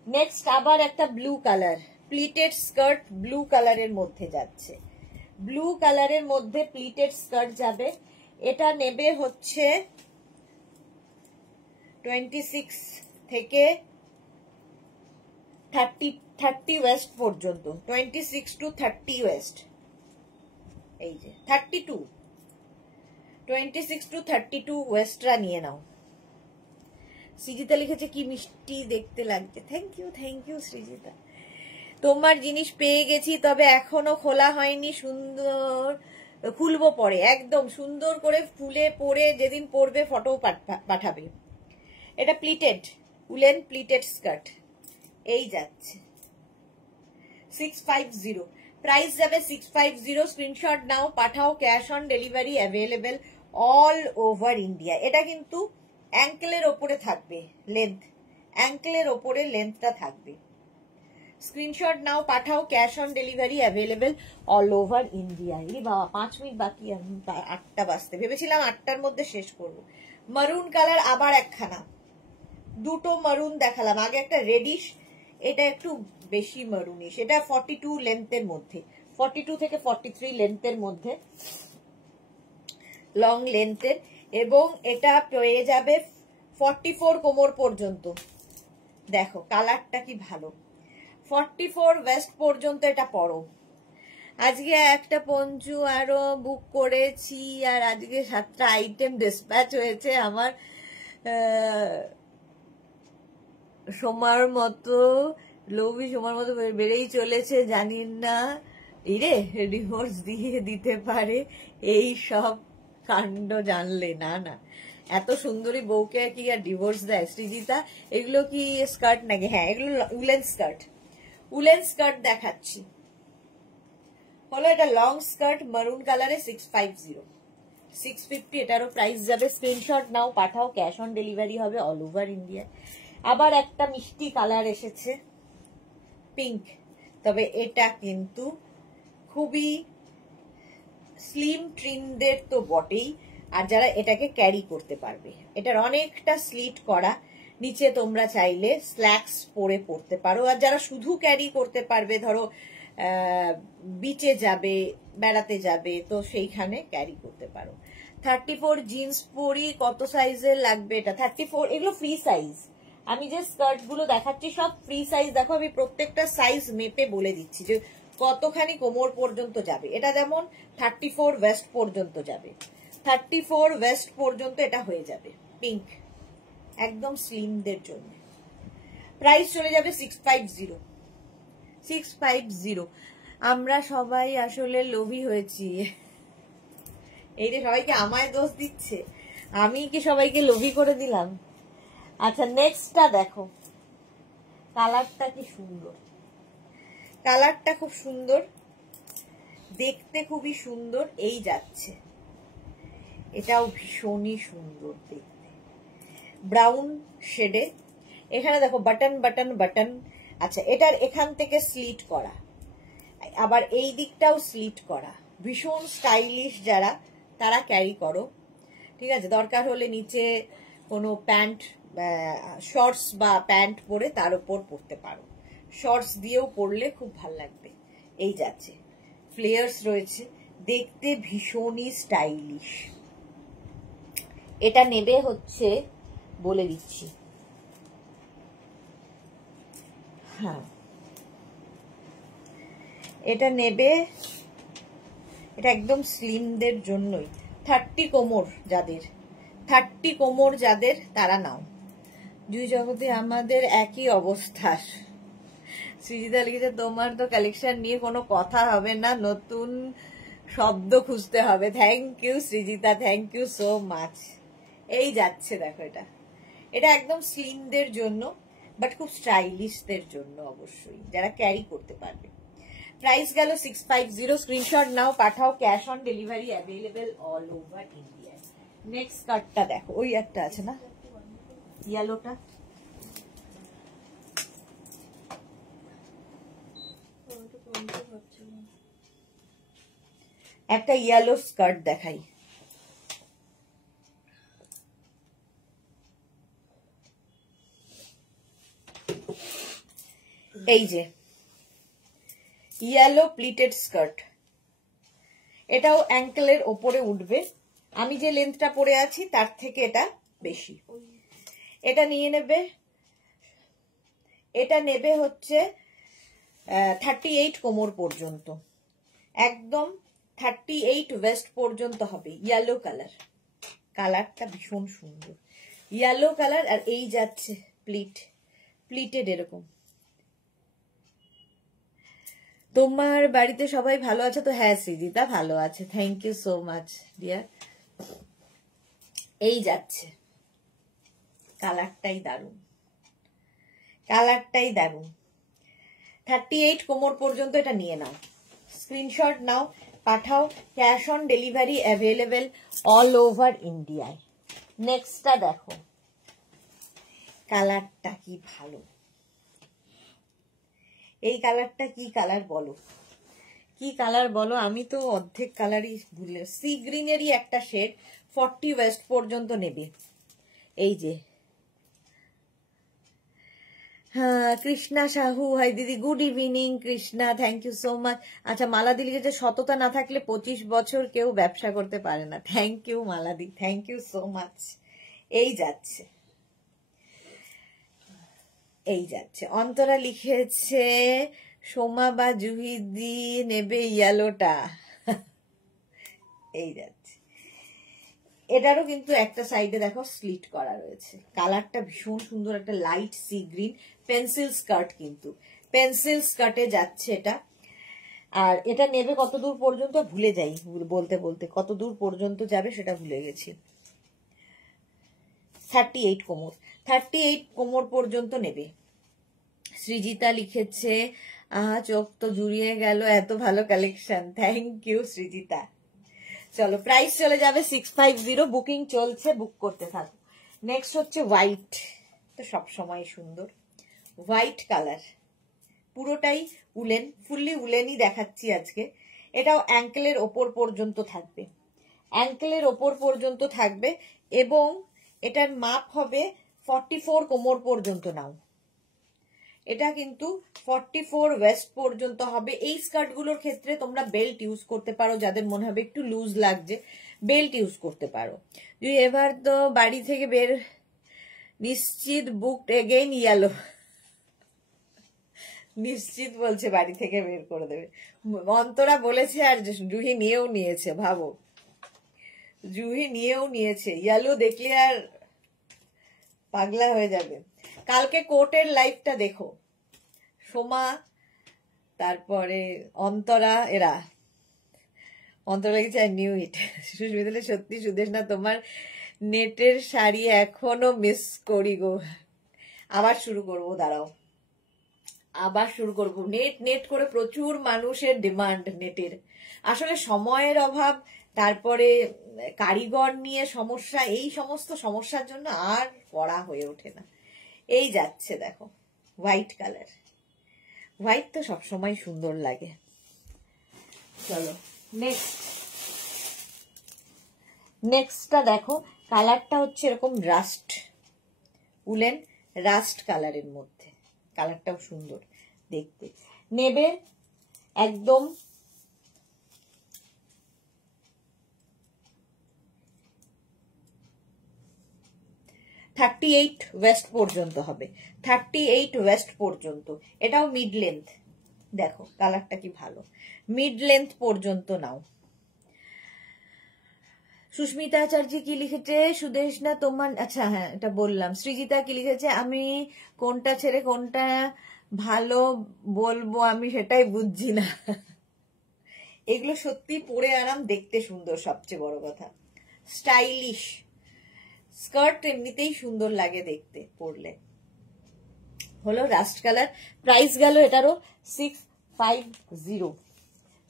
নেক্সট আবার একটা blue colour, pleated skirt blue কালারের মধ্যে যাচ্ছে, ব্লু কালারের মধ্যে প্লিটেড স্কার্ট যাবে। এটা নেবে হচ্ছে 26 থেকে 30 ওয়েস্ট পর্যন্ত, 26 টু 30 ওয়েস্ট। এই যে 32, 26 টু 32 ওয়েস্টরা নিয়ে নাও। সৃজিতা লিখেছে কি মিষ্টি দেখতে লাগছে, থ্যাংক ইউ সৃজিতা। তোমার জিনিস পেয়ে গেছি, তবে এখনো খোলা হয়নি, সুন্দর খুলবো পরে, একদম সুন্দর করে ফুলে পরে যেদিন পরবে ফটো পাঠাবে। এটা প্লিটেড উলেন প্লিটেড স্কার্ট, এই যাচ্ছে 650। প্রাইস যাবে 650। স্ক্রিনশট নাও, পাঠাও, cash on delivery available all over India. এটা কিন্তু অ্যাঙ্কেলের ওপরে থাকবে, লেন্থ অ্যাঙ্কেলের ওপরে লেন্থটা থাকবে। স্ক্রিনশট নাও, পাঠাও, cash on delivery available all over India. এই বাবা 5 মিনিট বাকি, আমি 8টা বাজতে ভেবেছিলাম 8টার মধ্যে শেষ করব। মারুন কালার আবার একখানা, দুটো মারুন দেখালাম, আগে একটা রেডিশ, এটা একটু বেশি মারুনিশ। এটা 42 লেন্থের মধ্যে, 42 থেকে 43 লেন্থের মধ্যে, লং লেন্থের, এবং এটা পেয়ে যাবে 44 কোমর পর্যন্ত। দেখো কালারটা কি ভালো, 44 ওয়েস্ট পর্যন্ত এটা পরো। আজকে একটা পঞ্চু আরো বুক করেছি, আর আজকে 7টা আইটেম ডিসপ্যাচ হয়েছে আমার সময়ের মতো, লোভী সময়ের মতো বেড়েই চলেছে, জানি না ইরে ডিভোর্স দিয়ে দিতে পারে এই সব কাণ্ড জানলে। না না, এত সুন্দরী বউকে কি আর ডিভোর্স দেয় সৃজিতা? এগুলো কি স্কার্ট নাকি? হ্যাঁ, এগুলো উলেন স্কার্ট, উলেন স্কার্ট দেখাচ্ছি হলো। এটা লং স্কার্ট মারুন কালারে 650, 650 এটারও প্রাইস যাবে। স্ক্রিনশট নাও, পাঠাও, ক্যাশ অন ডেলিভারি হবে অল ওভার ইন্ডিয়া। আবার একটা মিষ্টি কালার এসেছে, পিঙ্ক, তবে এটা কিন্তু খুবই স্লিম ট্রিমদের তো বটেই, আর যারা এটাকে ক্যারি করতে পারবে, এটার অনেকটা স্লিট করা, নিচে তোমরা চাইলে স্ল্যাক্স পরে পরতে পারো। আর যারা শুধু ক্যারি করতে পারবে, ধরো বিচে যাবে, বেড়াতে যাবে, তো সেইখানে ক্যারি করতে পারো। 34 জিন্স পরি, কত সাইজের লাগবে? এটা 34, এগুলো ফ্রি সাইজ। আমি যে স্কার্ট গুলো দেখাচ্ছি সব ফ্রি সাইজ। দেখো আমি প্রত্যেকটা সাইজ মেপে বলে দিচ্ছি যে কতখানি কোমর পর্যন্ত যাবে। এটা যেমন 34 ওয়েস্ট পর্যন্ত যাবে, 34 ওয়েস্ট পর্যন্ত এটা হয়ে যাবে। পিঙ্ক, একদম স্লিমদের জন্য। প্রাইস চলে যাবে 650, 650। আমরা সবাই আসলে লোভী হয়েছি। এই যে সবাইকে আমায় দোষ দিচ্ছে, আমি কি সবাইকে লোভী করে দিলাম? আচ্ছা নেক্সটটা দেখো, কালারটা কি সুন্দর, কালারটা খুব সুন্দর, দেখতে খুবই সুন্দর। এই যাচ্ছে, এটাও ভীষণই সুন্দর দেখতে, ব্রাউন শেডে। এখানে দেখো বাটন বাটন বাটন। আচ্ছা, এটার এখান থেকে স্লিট করা, আবার এই দিকটাও স্লিট করা, ভীষণ স্টাইলিশ। যারা তারা ক্যারি করো, ঠিক আছে? দরকার হলে নিচে কোনো প্যান্ট, শর্টস বা প্যান্ট পরে তার উপর পরতে পারো, শর্টস দিয়েও পরলে খুব ভাল লাগবে। এই যাচ্ছে, ফ্লেয়ার্স রয়েছে, দেখতে ভীষণই স্টাইলিশ। এটা নেবে হচ্ছে, বলে দিচ্ছি, হ্যাঁ এটা নেবে, এটা একদম স্লিমদের জন্যই। 30 কোমর যাদের, 30 কোমর যাদের, তারা নাও। দুই জগতে আমাদের একই অবস্থা। সৃজিতা লিখেছে তোমার তো কালেকশন নিয়ে কোনো কথা হবে না, নতুন শব্দ খুঁজতে হবে। Thank you Srijita, thank you so much. এই যাচ্ছে দেখো, এটা এটা একদম স্লিমদের জন্য, বাট খুব স্টাইলিশদের জন্য অবশ্যই, যারা ক্যারি করতে পারবে। প্রাইস গেল 650। স্ক্রিনশট নাও, পাঠাও, cash on delivery available all over India. Next কার্ডটা দেখো, ওই একটা আছে না ইয়েলোটা, একটা ইয়েলো স্কার্ট দেখাই। এই যে ইয়েলো প্লিটেড স্কার্ট, এটাও অ্যাঙ্কেলের ওপরে উঠবে। আমি যে লেন্থটা পরে আছি তার থেকে এটা বেশি। এটা নিয়ে নেবে, এটা নেবে হচ্ছে 38 কোমর পর্যন্ত, একদম 38 ওয়েস্ট পর্যন্ত হবে। ইয়েলো কালার, কালারটা ভীষণ সুন্দর, ইয়েলো কালার। আর এই যাচ্ছে প্লিটেড এরকম। তোমার বাড়িতে সবাই ভালো আছে তো? হ্যাঁ সৃজিতা ভালো আছে, thank you so much dear. এই যাচ্ছে, কালারটাই দারুণ, কালারটাই দারুণ। 38 কোমর পর্যন্ত এটা নিয়ে নাও, স্ক্রিনশট নাও, পাঠাও, cash on delivery available all over ইন্ডিয়ায়। নেক্সটটা দেখো, কালারটা কি ভালো, এই কালারটা কি কালার বলো, কি কালার বলো? আমি তো অর্ধেক কালারই ভুলে, সি গ্রিনেরই একটা শেড, 40 ওয়েস্ট পর্যন্ত নেবে। এই যে হ্যাঁ, কৃষ্ণা সাহু, হাই দিদি, good evening Krishna, thank you so much. আচ্ছা মালাদি লিখেছে সততা না থাকলে 25 বছর কেউ ব্যবসা করতে পারে না। থ্যাংক ইউ মালাদি, থ্যাংক ইউ সো মাচ। এই যাচ্ছে, এই যাচ্ছে। অন্তরা লিখেছে সোমা বা জুহিদি নেবে ইয়েলোটা। এই যাচ্ছে, এটারও কিন্তু একটা সাইডে দেখো স্লিট করা রয়েছে, কালারটা ভীষণ সুন্দর, একটা light sea green pencil skirt, কিন্তু পেন্সিল স্কার্টে যাচ্ছে এটা। আর এটা নেবে কত দূর পর্যন্ত ভুলে যাই, বলতে বলতে কত দূর পর্যন্ত যাবে সেটা ভুলে গেছি। 38 কোমর, 38 কোমর পর্যন্ত নেবে। সৃজিতা লিখেছে চোখ তো জুড়িয়ে গেল, এত ভালো কালেকশন, থ্যাংক ইউ সৃজিতা। চলো প্রাইস চলে যাবে 650, বুকিং চলছে, বুক করতে থাকো। নেক্সট হচ্ছে হোয়াইট, তো সব সময় সুন্দর হোয়াইট কালার, পুরোটাই উলেন, ফুললি উলেনই দেখাচ্ছি আজকে। এটাও অ্যাঙ্কেলের ওপর পর্যন্ত থাকবে, অ্যাঙ্কেলের ওপর পর্যন্ত থাকবে, এবং এটার মাপ হবে 44 কোমর পর্যন্ত নাও। এটা কিন্তু 44 ওয়েস্ট পর্যন্ত হবে। এই স্কার্টগুলোর ক্ষেত্রে তোমরা বেল্ট ইউজ করতে পারো, যাদের মনে হবে একটু লুজ লাগছে বেল্ট ইউজ করতে পারো। যদি এবার তো বাড়ি থেকে বের নিশ্চিত, বুকড এগেইন ইয়েলো, নিশ্চিত বলছে বাড়ি থেকে বের করে দেবে। অন্তরা বলেছে, আর জুহি নিয়েও নিয়েছে, ভাবো জুহি নিয়েও নিয়েছে, ইয়েলো দেখলে আর পাগলা হয়ে যাবে। কালকে কোর্টের লাইভটা দেখো, সোমা তারপরে অন্তরা, এরা অন্তরা লিখেছে আই নিউ ইট। সুস্মিতা সত্যি সুদেশ না, তোমার নেটের শাড়ি এখনো মিস করি গো। আবার শুরু করবো, দাঁড়াও আবার শুরু করবো। নেট করে প্রচুর মানুষের ডিমান্ড নেটের, আসলে সময়ের অভাব, তারপরে কারিগর নিয়ে সমস্যা, এই সমস্ত সমস্যার জন্য আর করা হয়ে ওঠে না। এই যাচ্ছে দেখো হোয়াইট কালার, হোয়াইট তো সবসময় সুন্দর লাগে। চলো নেক্সটটা দেখো, কালারটা হচ্ছে এরকম রাস্ট উলেন, রাস্ট কালারের মধ্যে, কালারটাও সুন্দর দেখতে। নেবে একদম 38 ওয়েস্ট পর্যন্ত হবে, 38 ওয়েস্ট পর্যন্ত। এটাও মিড লেন্থ, দেখো কালারটা কি ভালো, মিড লেন্থ পর্যন্ত নাও। সুস্মিতা আচার্য কি লিখেছে, সুদেশ না তোমার, আচ্ছা হ্যাঁ এটা বললাম। সৃজিতা কি লিখেছে, আমি কোনটা ছেড়ে কোনটা ভালো বলবো আমি সেটাই বুঝছি না। এগুলো সত্যি পরে আরাম, দেখতে সুন্দর, সবচেয়ে বড় কথা স্টাইলিশ। স্কার্ট এমনিতেই সুন্দর লাগে দেখতে পরলে। হলো রাস্ট কালার, প্রাইস গেল এটারও 650,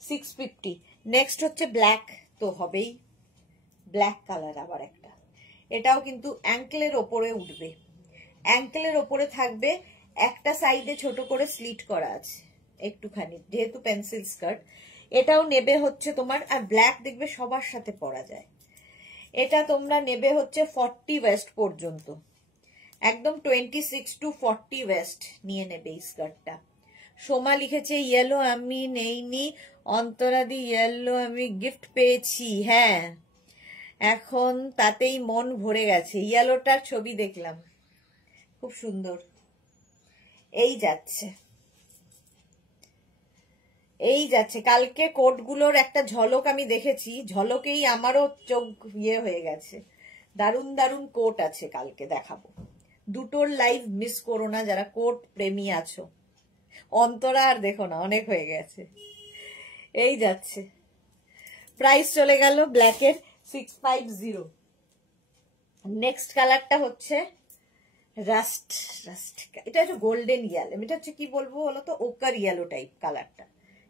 650। নেক্সট হচ্ছে ব্ল্যাক, তো হবেই ব্ল্যাক কালার আবার একটা। এটাও কিন্তু অ্যাঙ্কেলের ওপরে উঠবে, অ্যাঙ্কেলের ওপরে থাকবে, একটা সাইডে ছোট করে স্লিট করা আছে একটুখানি, যেহেতু পেন্সিল স্কার্ট। এটাও নেবে হচ্ছে তোমার, আর ব্ল্যাক দেখবে সবার সাথে পরা যায়। এটা তোমরা নেবে হচ্ছে 40 ওয়েস্ট পর্যন্ত, একদম 26 to 40 ওয়েস্ট নিয়ে নেবে এই স্কার্টটা। সোমা লিখেছে ইয়েলো আমি নেইনি, অন্তরাদি ইয়েলো আমি গিফট পেয়েছি। হ্যাঁ, এখন তাতেই মন ভরে গেছে, ইয়েলোটার ছবি দেখলাম, খুব সুন্দর। এই যাচ্ছে, এই যাচ্ছে। কালকে কোটগুলোর একটা ঝলক আমি দেখেছি, ঝলকেই আমারও চোখ ইয়ে হয়ে গেছে। দারুণ দারুণ কোট আছে, কালকে দেখাবো। দুটোর লাইভ মিস করো না যারা কোট প্রেমী আছো। অন্তরা আর দেখো না, অনেক হয়ে গেছে। এই যাচ্ছে, প্রাইস চলে গেল ব্ল্যাকের 650। নেক্সট কালারটা হচ্ছে রাস্ট, এটা হচ্ছে গোল্ডেন ইয়েলো, এটা হচ্ছে কি বলবো বলতো, ওকার ইয়েলো টাইপ কালারটা।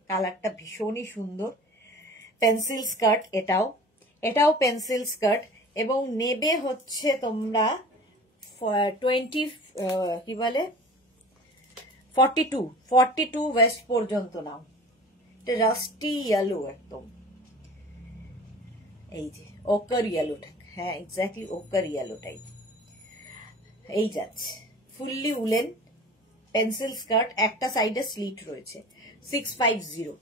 কালারটা ভীষণই সুন্দর। পেন্সিল স্কার্ট, এটাও পেন্সিল স্কার্ট, এবং নেবে হচ্ছে তোমরা 42 ওয়েস্ট পর্যন্ত নাও। এটা রাস্টি ইয়েলো একদম, এই যে ওকার ইয়েলো, হ্যাঁ এক্স্যাক্টলি ওকার ইয়েলো টাইপ। এই যাচ্ছে ফুললি উলেন পেন্সিল স্কার্ট, একটা সাইডে স্লিট রয়েছে, 650।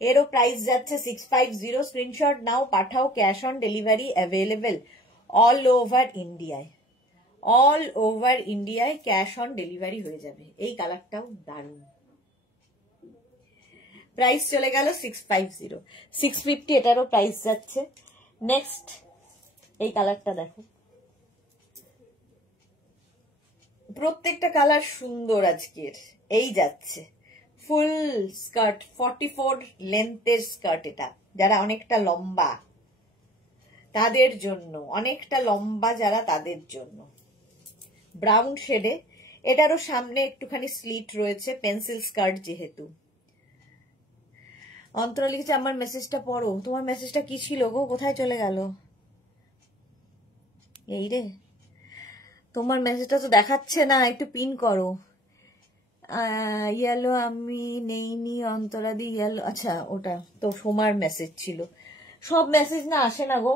এরও প্রাইস যাচ্ছে 650। স্ক্রিনশট নাও, পাঠাও, cash on delivery available all over ইন্ডিয়ায়, অল ওভার ইন্ডিয়ায় ক্যাশ অন ডেলিভারি হয়ে যাবে। এই কালারটাও দারুণ। প্রাইস চলে গেল 650, 650 এটারও প্রাইস যাচ্ছে। নেক্সট এই কালারটা দেখো, প্রত্যেকটা কালার সুন্দর আজকের। এই যাচ্ছে ফুল স্কার্ট, 44 লেন্থের স্কার্ট। এটা যারা অনেকটা লম্বা তাদের জন্য, অনেকটা লম্বা যারা তাদের জন্য, ব্রাউন শেডে। এটারও সামনে একটুখানি স্লিট রয়েছে, পেন্সিল স্কার্ট যেহেতু। অন্তরা লিখেছে আমার মেসেজটা পড়ো। তোমার মেসেজটা কি ছিল গো, কোথায় চলে গেল? এই রে, তোমার মেসেজটা তো দেখাচ্ছে না, একটু পিন করো। ইয়েলো আমি নেইনি, অন্তরাদি ইয়েলো, আচ্ছা ওটা তো সোমার মেসেজ ছিল। সব মেসেজ না আসে না গো,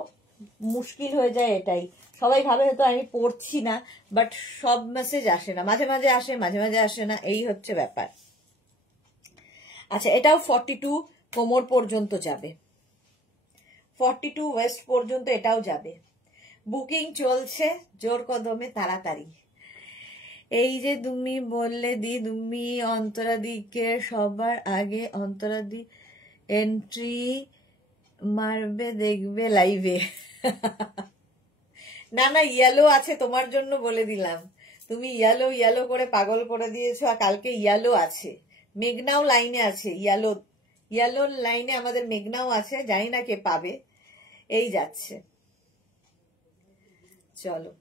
মুশকিল হয়ে যায় এটাই। সবাই ভাবে হয়তো আমি পড়ছি না, বাট সব মেসেজ আসে না, মাঝে মাঝে আসে, মাঝে মাঝে আসে না, এই হচ্ছে ব্যাপার। আচ্ছা, এটাও 42 কোমর পর্যন্ত যাবে, 42 ওয়েস্ট পর্যন্ত এটাও যাবে। বুকিং চলছে জোর কদমে, তাড়াতাড়ি। এই যে তুমি বললে দি, তুমি অন্তরাদিকে সবার আগে অন্তরাদি এন্ট্রি মারবে দেখবে লাইভে। না না, ইয়েলো আছে তোমার জন্য বলে দিলাম, তুমি ইয়েলো ইয়েলো করে পাগল করে দিয়েছো। আর কালকে ইয়েলো আছে, মেঘনাও লাইনে আছে, ইয়েলো লাইনে আমাদের মেঘনাও আছে, জানি না কে পাবে। এই যাচ্ছে, চলো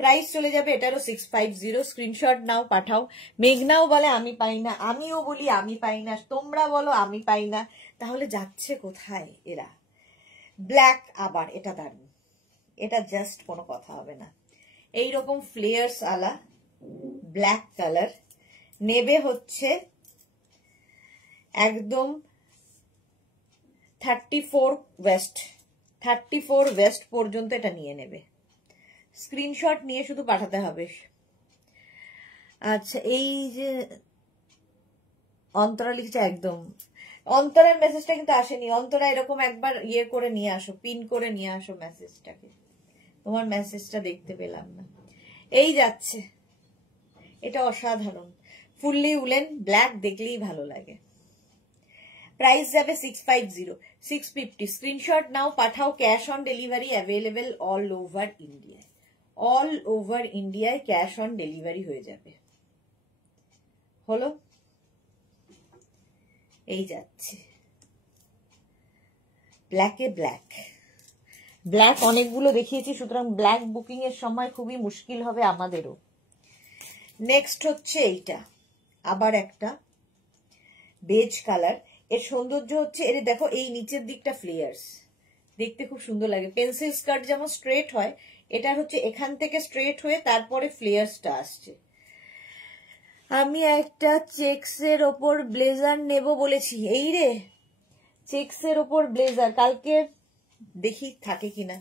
প্রাইস চলে যাবে এটারও 650। স্ক্রিনশট নাও, পাঠাও। মেঘনাও বলে আমি পাই না, আমিও বলি আমি পাই না, তোমরা বলো আমি পাই না, তাহলে যাচ্ছে কোথায় এরা? ব্ল্যাক আবার, এটা দারুণ, এটা জাস্ট কোনো কথা হবে না। এইরকম ফ্লেয়ার্স আলা ব্ল্যাক কালার নেবে হচ্ছে একদম 34 ওয়েস্ট পর্যন্ত এটা নিয়ে নেবে। স্ক্রিনশট নিয়ে শুধু পাঠাতে হবে। আচ্ছা, এই যে অন্তরা লিখছে, একদম অন্তরার মেসেজটা কিন্তু আসেনি। অন্তরা এরকম একবার ইয়ে করে নিয়ে আসো, পিন করে নিয়ে আসো মেসেজটাকে, তোমার মেসেজটা দেখতে পেলাম না। এই যাচ্ছে, এটা অসাধারণ, ফুললি উলেন ব্ল্যাক, দেখলেই ভালো লাগে। প্রাইস যাবে 650, 650। স্ক্রিনশট নাও, পাঠাও, cash on delivery available all over ইন্ডিয়ায়, অল ওভার ইন্ডিয়ায় ক্যাশ অন ডেলিভারি হয়ে যাবে। হলো, এই যাচ্ছে। ব্ল্যাকে ব্ল্যাক, ব্ল্যাক অনেকগুলো দেখিয়েছি, সুতরাং ব্ল্যাক বুকিং এর সময় খুবই মুশকিল হবে আমাদেরও। নেক্সট হচ্ছে এইটা, আবার একটা বেজ কালার। এর সৌন্দর্য হচ্ছে এর দেখো এই নিচের দিকটা ফ্লেয়ার্স, দেখতে খুব সুন্দর লাগে। পেন্সিল স্কার্ট যেমন স্ট্রেট হয়, এটা হচ্ছে এখান থেকে স্ট্রেট হয়ে তারপরে ফ্লেয়ার্সটা আসছে। আমি একটা চেক্সের ওপর ব্লেজার নেব বলেছি, এই রে চেক্সের ওপর ব্লেজার, কালকে দেখি থাকে কিনা,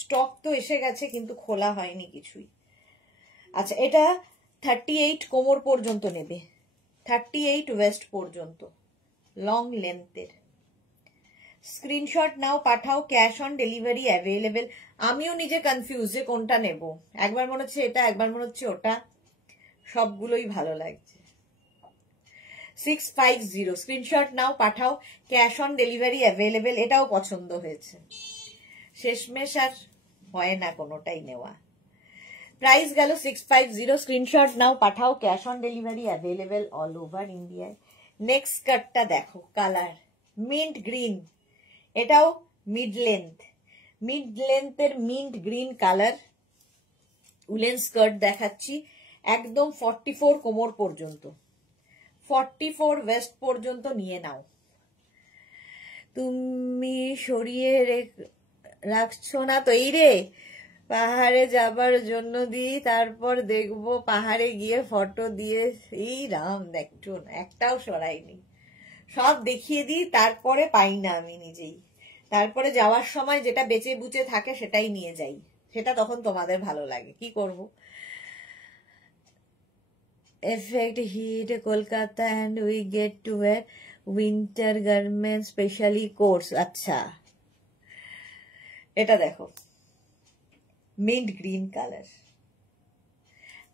স্টক তো এসে গেছে কিন্তু খোলা হয়নি কিছুই। আচ্ছা, এটা 38 কোমর পর্যন্ত নেবে, 38 ওয়েস্ট পর্যন্ত, লং লেন্থের। স্ক্রিনশট নাও, পাঠাও, ক্যাশ অন ডেলিভারি অ্যাভেলেবেল। আমিও নিজে কনফিউজ যে কোনটা নেব, একবার মনে হচ্ছে এটা, একবার মনে হচ্ছে ওটা, সবগুলোই ভালো লাগছে। 650, স্ক্রিনশট নাও, পাঠাও, ক্যাশ অন ডেলিভারি অ্যাভেলেবেল। এটাও পছন্দ হয়েছে, শেষমেশ আর হয় না কোনোটাই নেওয়া। প্রাইস গেল 650, স্ক্রিনশট নাও, পাঠাও, cash on delivery available all over ইন্ডিয়ায়। নেক্সট কাটটা দেখো, কালার মিন্ট গ্রিন, এটাও মিড লেন্থ, মিড লেন্থের mint green colour. Woollen skirt দেখাচ্ছি, একদম 44 কোমর পর্যন্ত, 44 ওয়েস্ট পর্যন্ত নিয়ে নাও। তুমি সরিয়ে রাখছো না তো, এই রে পাহাড়ে যাবার জন্য দিই, তারপর দেখবো পাহাড়ে গিয়ে ফটো দিয়ে, এই রাম দেখছো না, একটাও সরাইনি, সব দেখিয়ে দিই, তারপরে পাই না আমি নিজেই, তারপরে যাওয়ার সময় যেটা বেঁচে বুচে থাকে সেটাই নিয়ে যাই, সেটা তখন তোমাদের ভালো লাগে, কি করব। Effect heat Kolkata and we get to wear winter garments, specially coats. আচ্ছা, এটা দেখো মিন্ট গ্রিন কালার,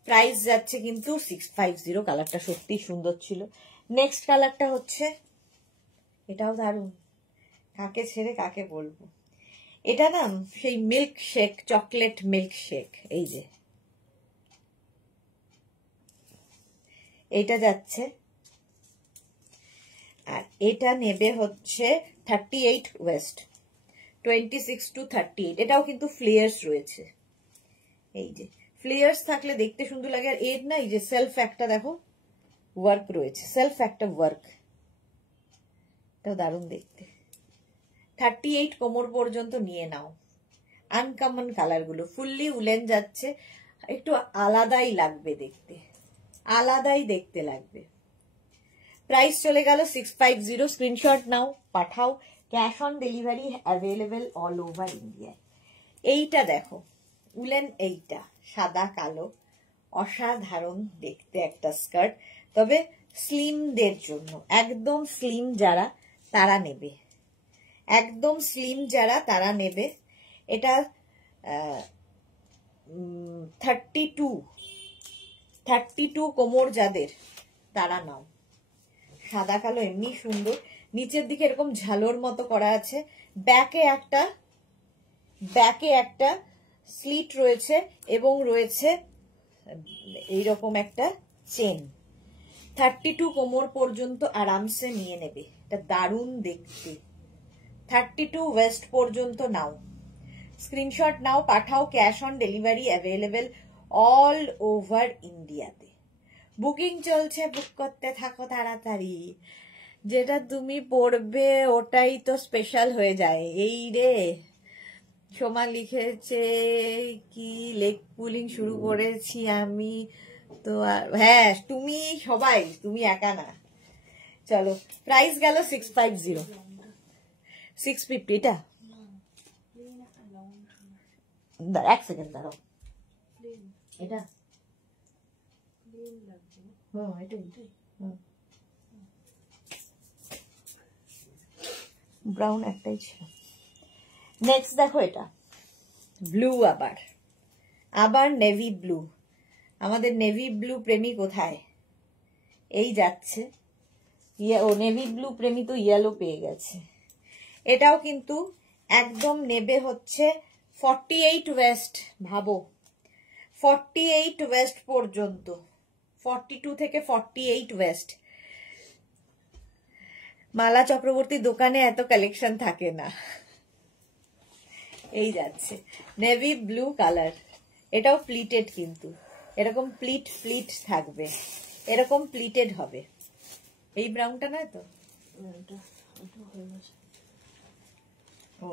প্রাইস যাচ্ছে কিন্তু 650, কালারটা সত্যি সুন্দর ছিল। নেক্সট কালারটা হচ্ছে, এটাও দারুণ, কাকে ছেড়ে কাকে বলবো, এটা না সেই milk shake, chocolate milk shake, এই যে এটা যাচ্ছে, আর এটা নেবে হচ্ছে 38 ওয়েস্ট, 26 to 38। এটাও কিন্তু ফ্লেয়ার্স রয়েছে, এই যে ফ্লেয়ার্স থাকলে দেখতে সুন্দর লাগে। আর এর না এই যে সেলফ একটা দেখো ওয়ার্ক রয়েছে, সেলফ একটা ওয়ার্ক, এটাও দারুণ দেখতে। 38 কোমর পর্যন্ত নিয়ে নাও। আনকমন কালার গুলো, ফুললি উলেন যাচ্ছে, একটু আলাদাই লাগবে দেখতে, আলাদাই দেখতে লাগবে। প্রাইস চলে গেল 650, স্ক্রিনশট নাও, পাঠাও, cash on delivery available all over ইন্ডিয়ায়। এইটা দেখো উলেন, এইটা সাদা কালো, অসাধারণ দেখতে একটা স্কার্ট, তবে স্লিমদের জন্য, একদম স্লিম যারা তারা নেবে, একদম স্লিম যারা তারা নেবে। এটা 32 কোমর যাদের, তারা নাও। সাদা কালো এমনি সুন্দর, নিচের দিকে এরকম ঝালোর মতো করা আছে, ব্যাকে একটা স্লিট রয়েছে এবং রয়েছে এইরকম একটা চেন। 32 কোমর পর্যন্ত আরামসে নিয়ে নেবে, এটা দারুণ দেখতে। 32 ওয়েস্ট পর্যন্ত নাও, স্ক্রিনশট নাও, পাঠাও, cash on delivery available all over ইন্ডিয়াতে। বুকিং চলছে, বুক করতে থাকো তাড়াতাড়ি, যেটা তুমি পড়বে ওটাই তো স্পেশাল হয়ে যায়। এই রে সোমা লিখেছে কি লেগ পুলিং শুরু করেছি আমি তো, হ্যাঁ তুমি সবাই, তুমি একা না। চলো, প্রাইস গেল 650, 650। এটা এক সেকেন্ড দাঁড়াও, এটা ব্রাউন একটাই ছিল। নেক্সট দেখো, এটা ব্লু, আবার নেভি ব্লু। আমাদের নেভি ব্লু প্রেমী কোথায়, এই যাচ্ছে, ও নেভি ব্লু প্রেমী তো ইয়েলো পেয়ে গেছে। এটাও কিন্তু একদম নেবে হচ্ছে 48 ওয়েস্ট, ভাবো 48 ওয়েস্ট পর্যন্ত, 42 থেকে 48 ওয়েস্ট। মালা চক্রবর্তী দোকানে এত কালেকশন থাকে না, এই যাচ্ছে নেভি ব্লু কালার, এটাও প্লিটেড, কিন্তু এরকম প্লিট থাকবে, এরকম প্লিটেড হবে। এই ব্রাউনটা নয় তো,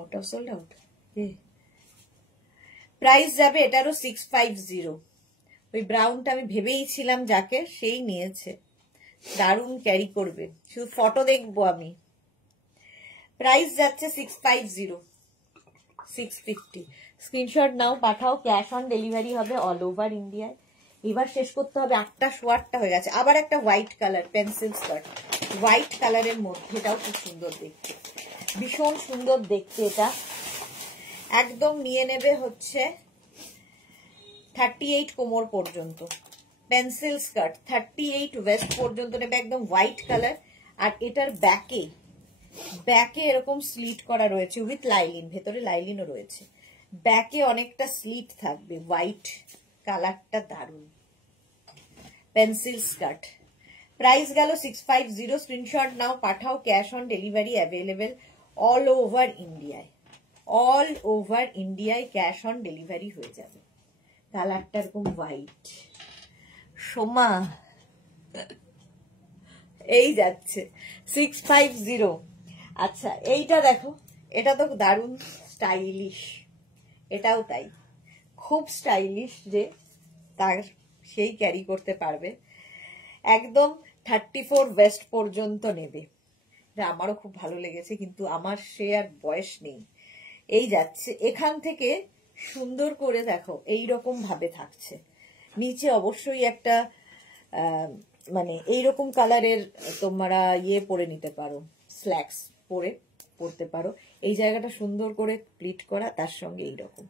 ওটা সোল্ড আউট। প্রাইস যাবে এটারও 650। ওই ব্রাউনটা আমি ভেবেই ছিলাম যাকে, সেই নিয়েছে, দারুণ ক্যারি করবে, শুধু ফটো দেখবো আমি। প্রাইস যাচ্ছে 650, 650। স্ক্রিনশট নাও, পাঠাও, ক্যাশ অন ডেলিভারি হবে অল ওভার ইন্ডিয়ায়। এবার শেষ করতে হবে, 8টা সোয়ারটা হয়ে গেছে। আবার একটা white colour pencil skirt, white কালারের মধ্যে, এটাও খুব সুন্দর দেখতে, ভীষণ সুন্দর দেখতে। এটা একদম নিয়ে নেবে হচ্ছে 38 কোমর পর্যন্ত, পেন্সিল স্কার্ট 38 ওয়েস্ট পর্যন্ত নেবে, একদম হোয়াইট কালার। আর এটার ব্যাকে এরকম স্লিট করা রয়েছে উইথ লাইলিন, ভেতরে লাইলিনও রয়েছে, ব্যাকে অনেকটা স্লিট থাকবে, হোয়াইট কালারটা দারুণ, পেন্সিল স্কার্ট। প্রাইস গেল 650। স্ক্রিনশট নাও, পাঠাও, cash on delivery available all over ইন্ডিয়ায়, অল ওভার ইন্ডিয়ায় ক্যাশ অন ডেলিভারি হয়ে যাবে। কালারটা এরকম হোয়াইট, সোমা, এই যাচ্ছে 650। আচ্ছা এইটা দেখো, এটা তো দারুণ স্টাইলিশ, এটাও তাই, খুব স্টাইলিশ, যে তার সেই ক্যারি করতে পারবে। একদম 34 ওয়েস্ট পর্যন্ত নেবে, এটা আমারও খুব ভালো লেগেছে, কিন্তু আমার সে আর বয়স নেই। এই যাচ্ছে, এখান থেকে সুন্দর করে দেখো এইরকম ভাবে থাকছে, নিচে অবশ্যই একটা মানে এইরকম কালারের তোমরা ইয়ে পরে নিতে পারো, স্ল্যাক্স পরতে পারো। এই জায়গাটা সুন্দর করে প্লিট করা, তার সঙ্গে এইরকম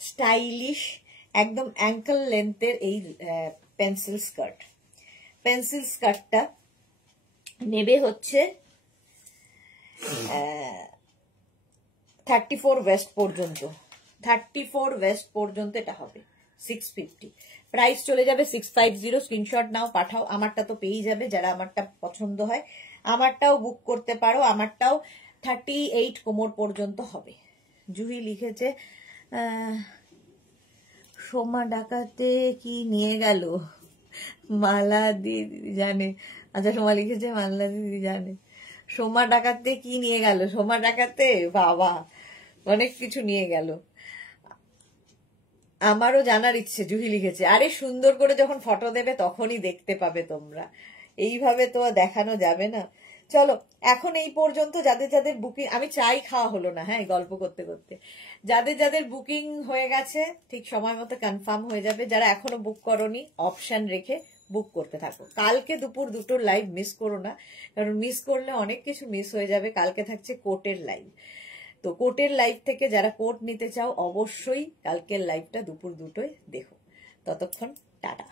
স্টাইলিশ একদম অ্যাঙ্কেল লেন্থের এই পেন্সিল স্কার্ট। পেন্সিল স্কার্টটা নেবে হচ্ছে 34 ওয়েস্ট পর্যন্ত, 34 ওয়েস্ট পর্যন্ত এটা হবে 650। প্রাইস চলে যাবে 650। স্ক্রিনশট নাও, পাঠাও, আমারটা তো পেয়ে যাবে, যারা আমারটা পছন্দ হয় আমারটাও বুক করতে পারো। আমারটাও 38 কোমর পর্যন্ত হবে। জুহি লিখেছে সোমা ডাকাতে কি নিয়ে গেল, মালা দিদি জানে। আচ্ছা সোমা লিখেছে মালা দিদি জানে। সোমা ডাকাতে কি নিয়ে গেল, সোমা ডাকাতে বাবা অনেক কিছু নিয়ে গেল, আমারও জানার ইচ্ছে। জুহি লিখেছে আরে সুন্দর করে যখন ফটো দেবে তখনই দেখতে পাবে তোমরা, এইভাবে তো দেখানো যাবে না। চলো এখন এই পর্যন্ত, যাদের যাদের বুকিং, আমি চাই খাওয়া হলো না, হ্যাঁ গল্প করতে করতে, যাদের যাদের বুকিং হয়ে গেছে ঠিক সময় মতো কনফার্ম হয়ে যাবে। যারা এখনো বুক করোনি অপশন রেখে বুক করতে থাকো। কালকে দুপুর 2টোর লাইভ মিস করো না, কারণ মিস করলে অনেক কিছু মিস হয়ে যাবে। কালকে থাকছে কোটের লাইভ, তো কোটের লাইভ থেকে যারা কোট নিতে চাও অবশ্যই কালকের লাইভটা দুপুর 2টোয় দেখো। ততক্ষণ টাটা।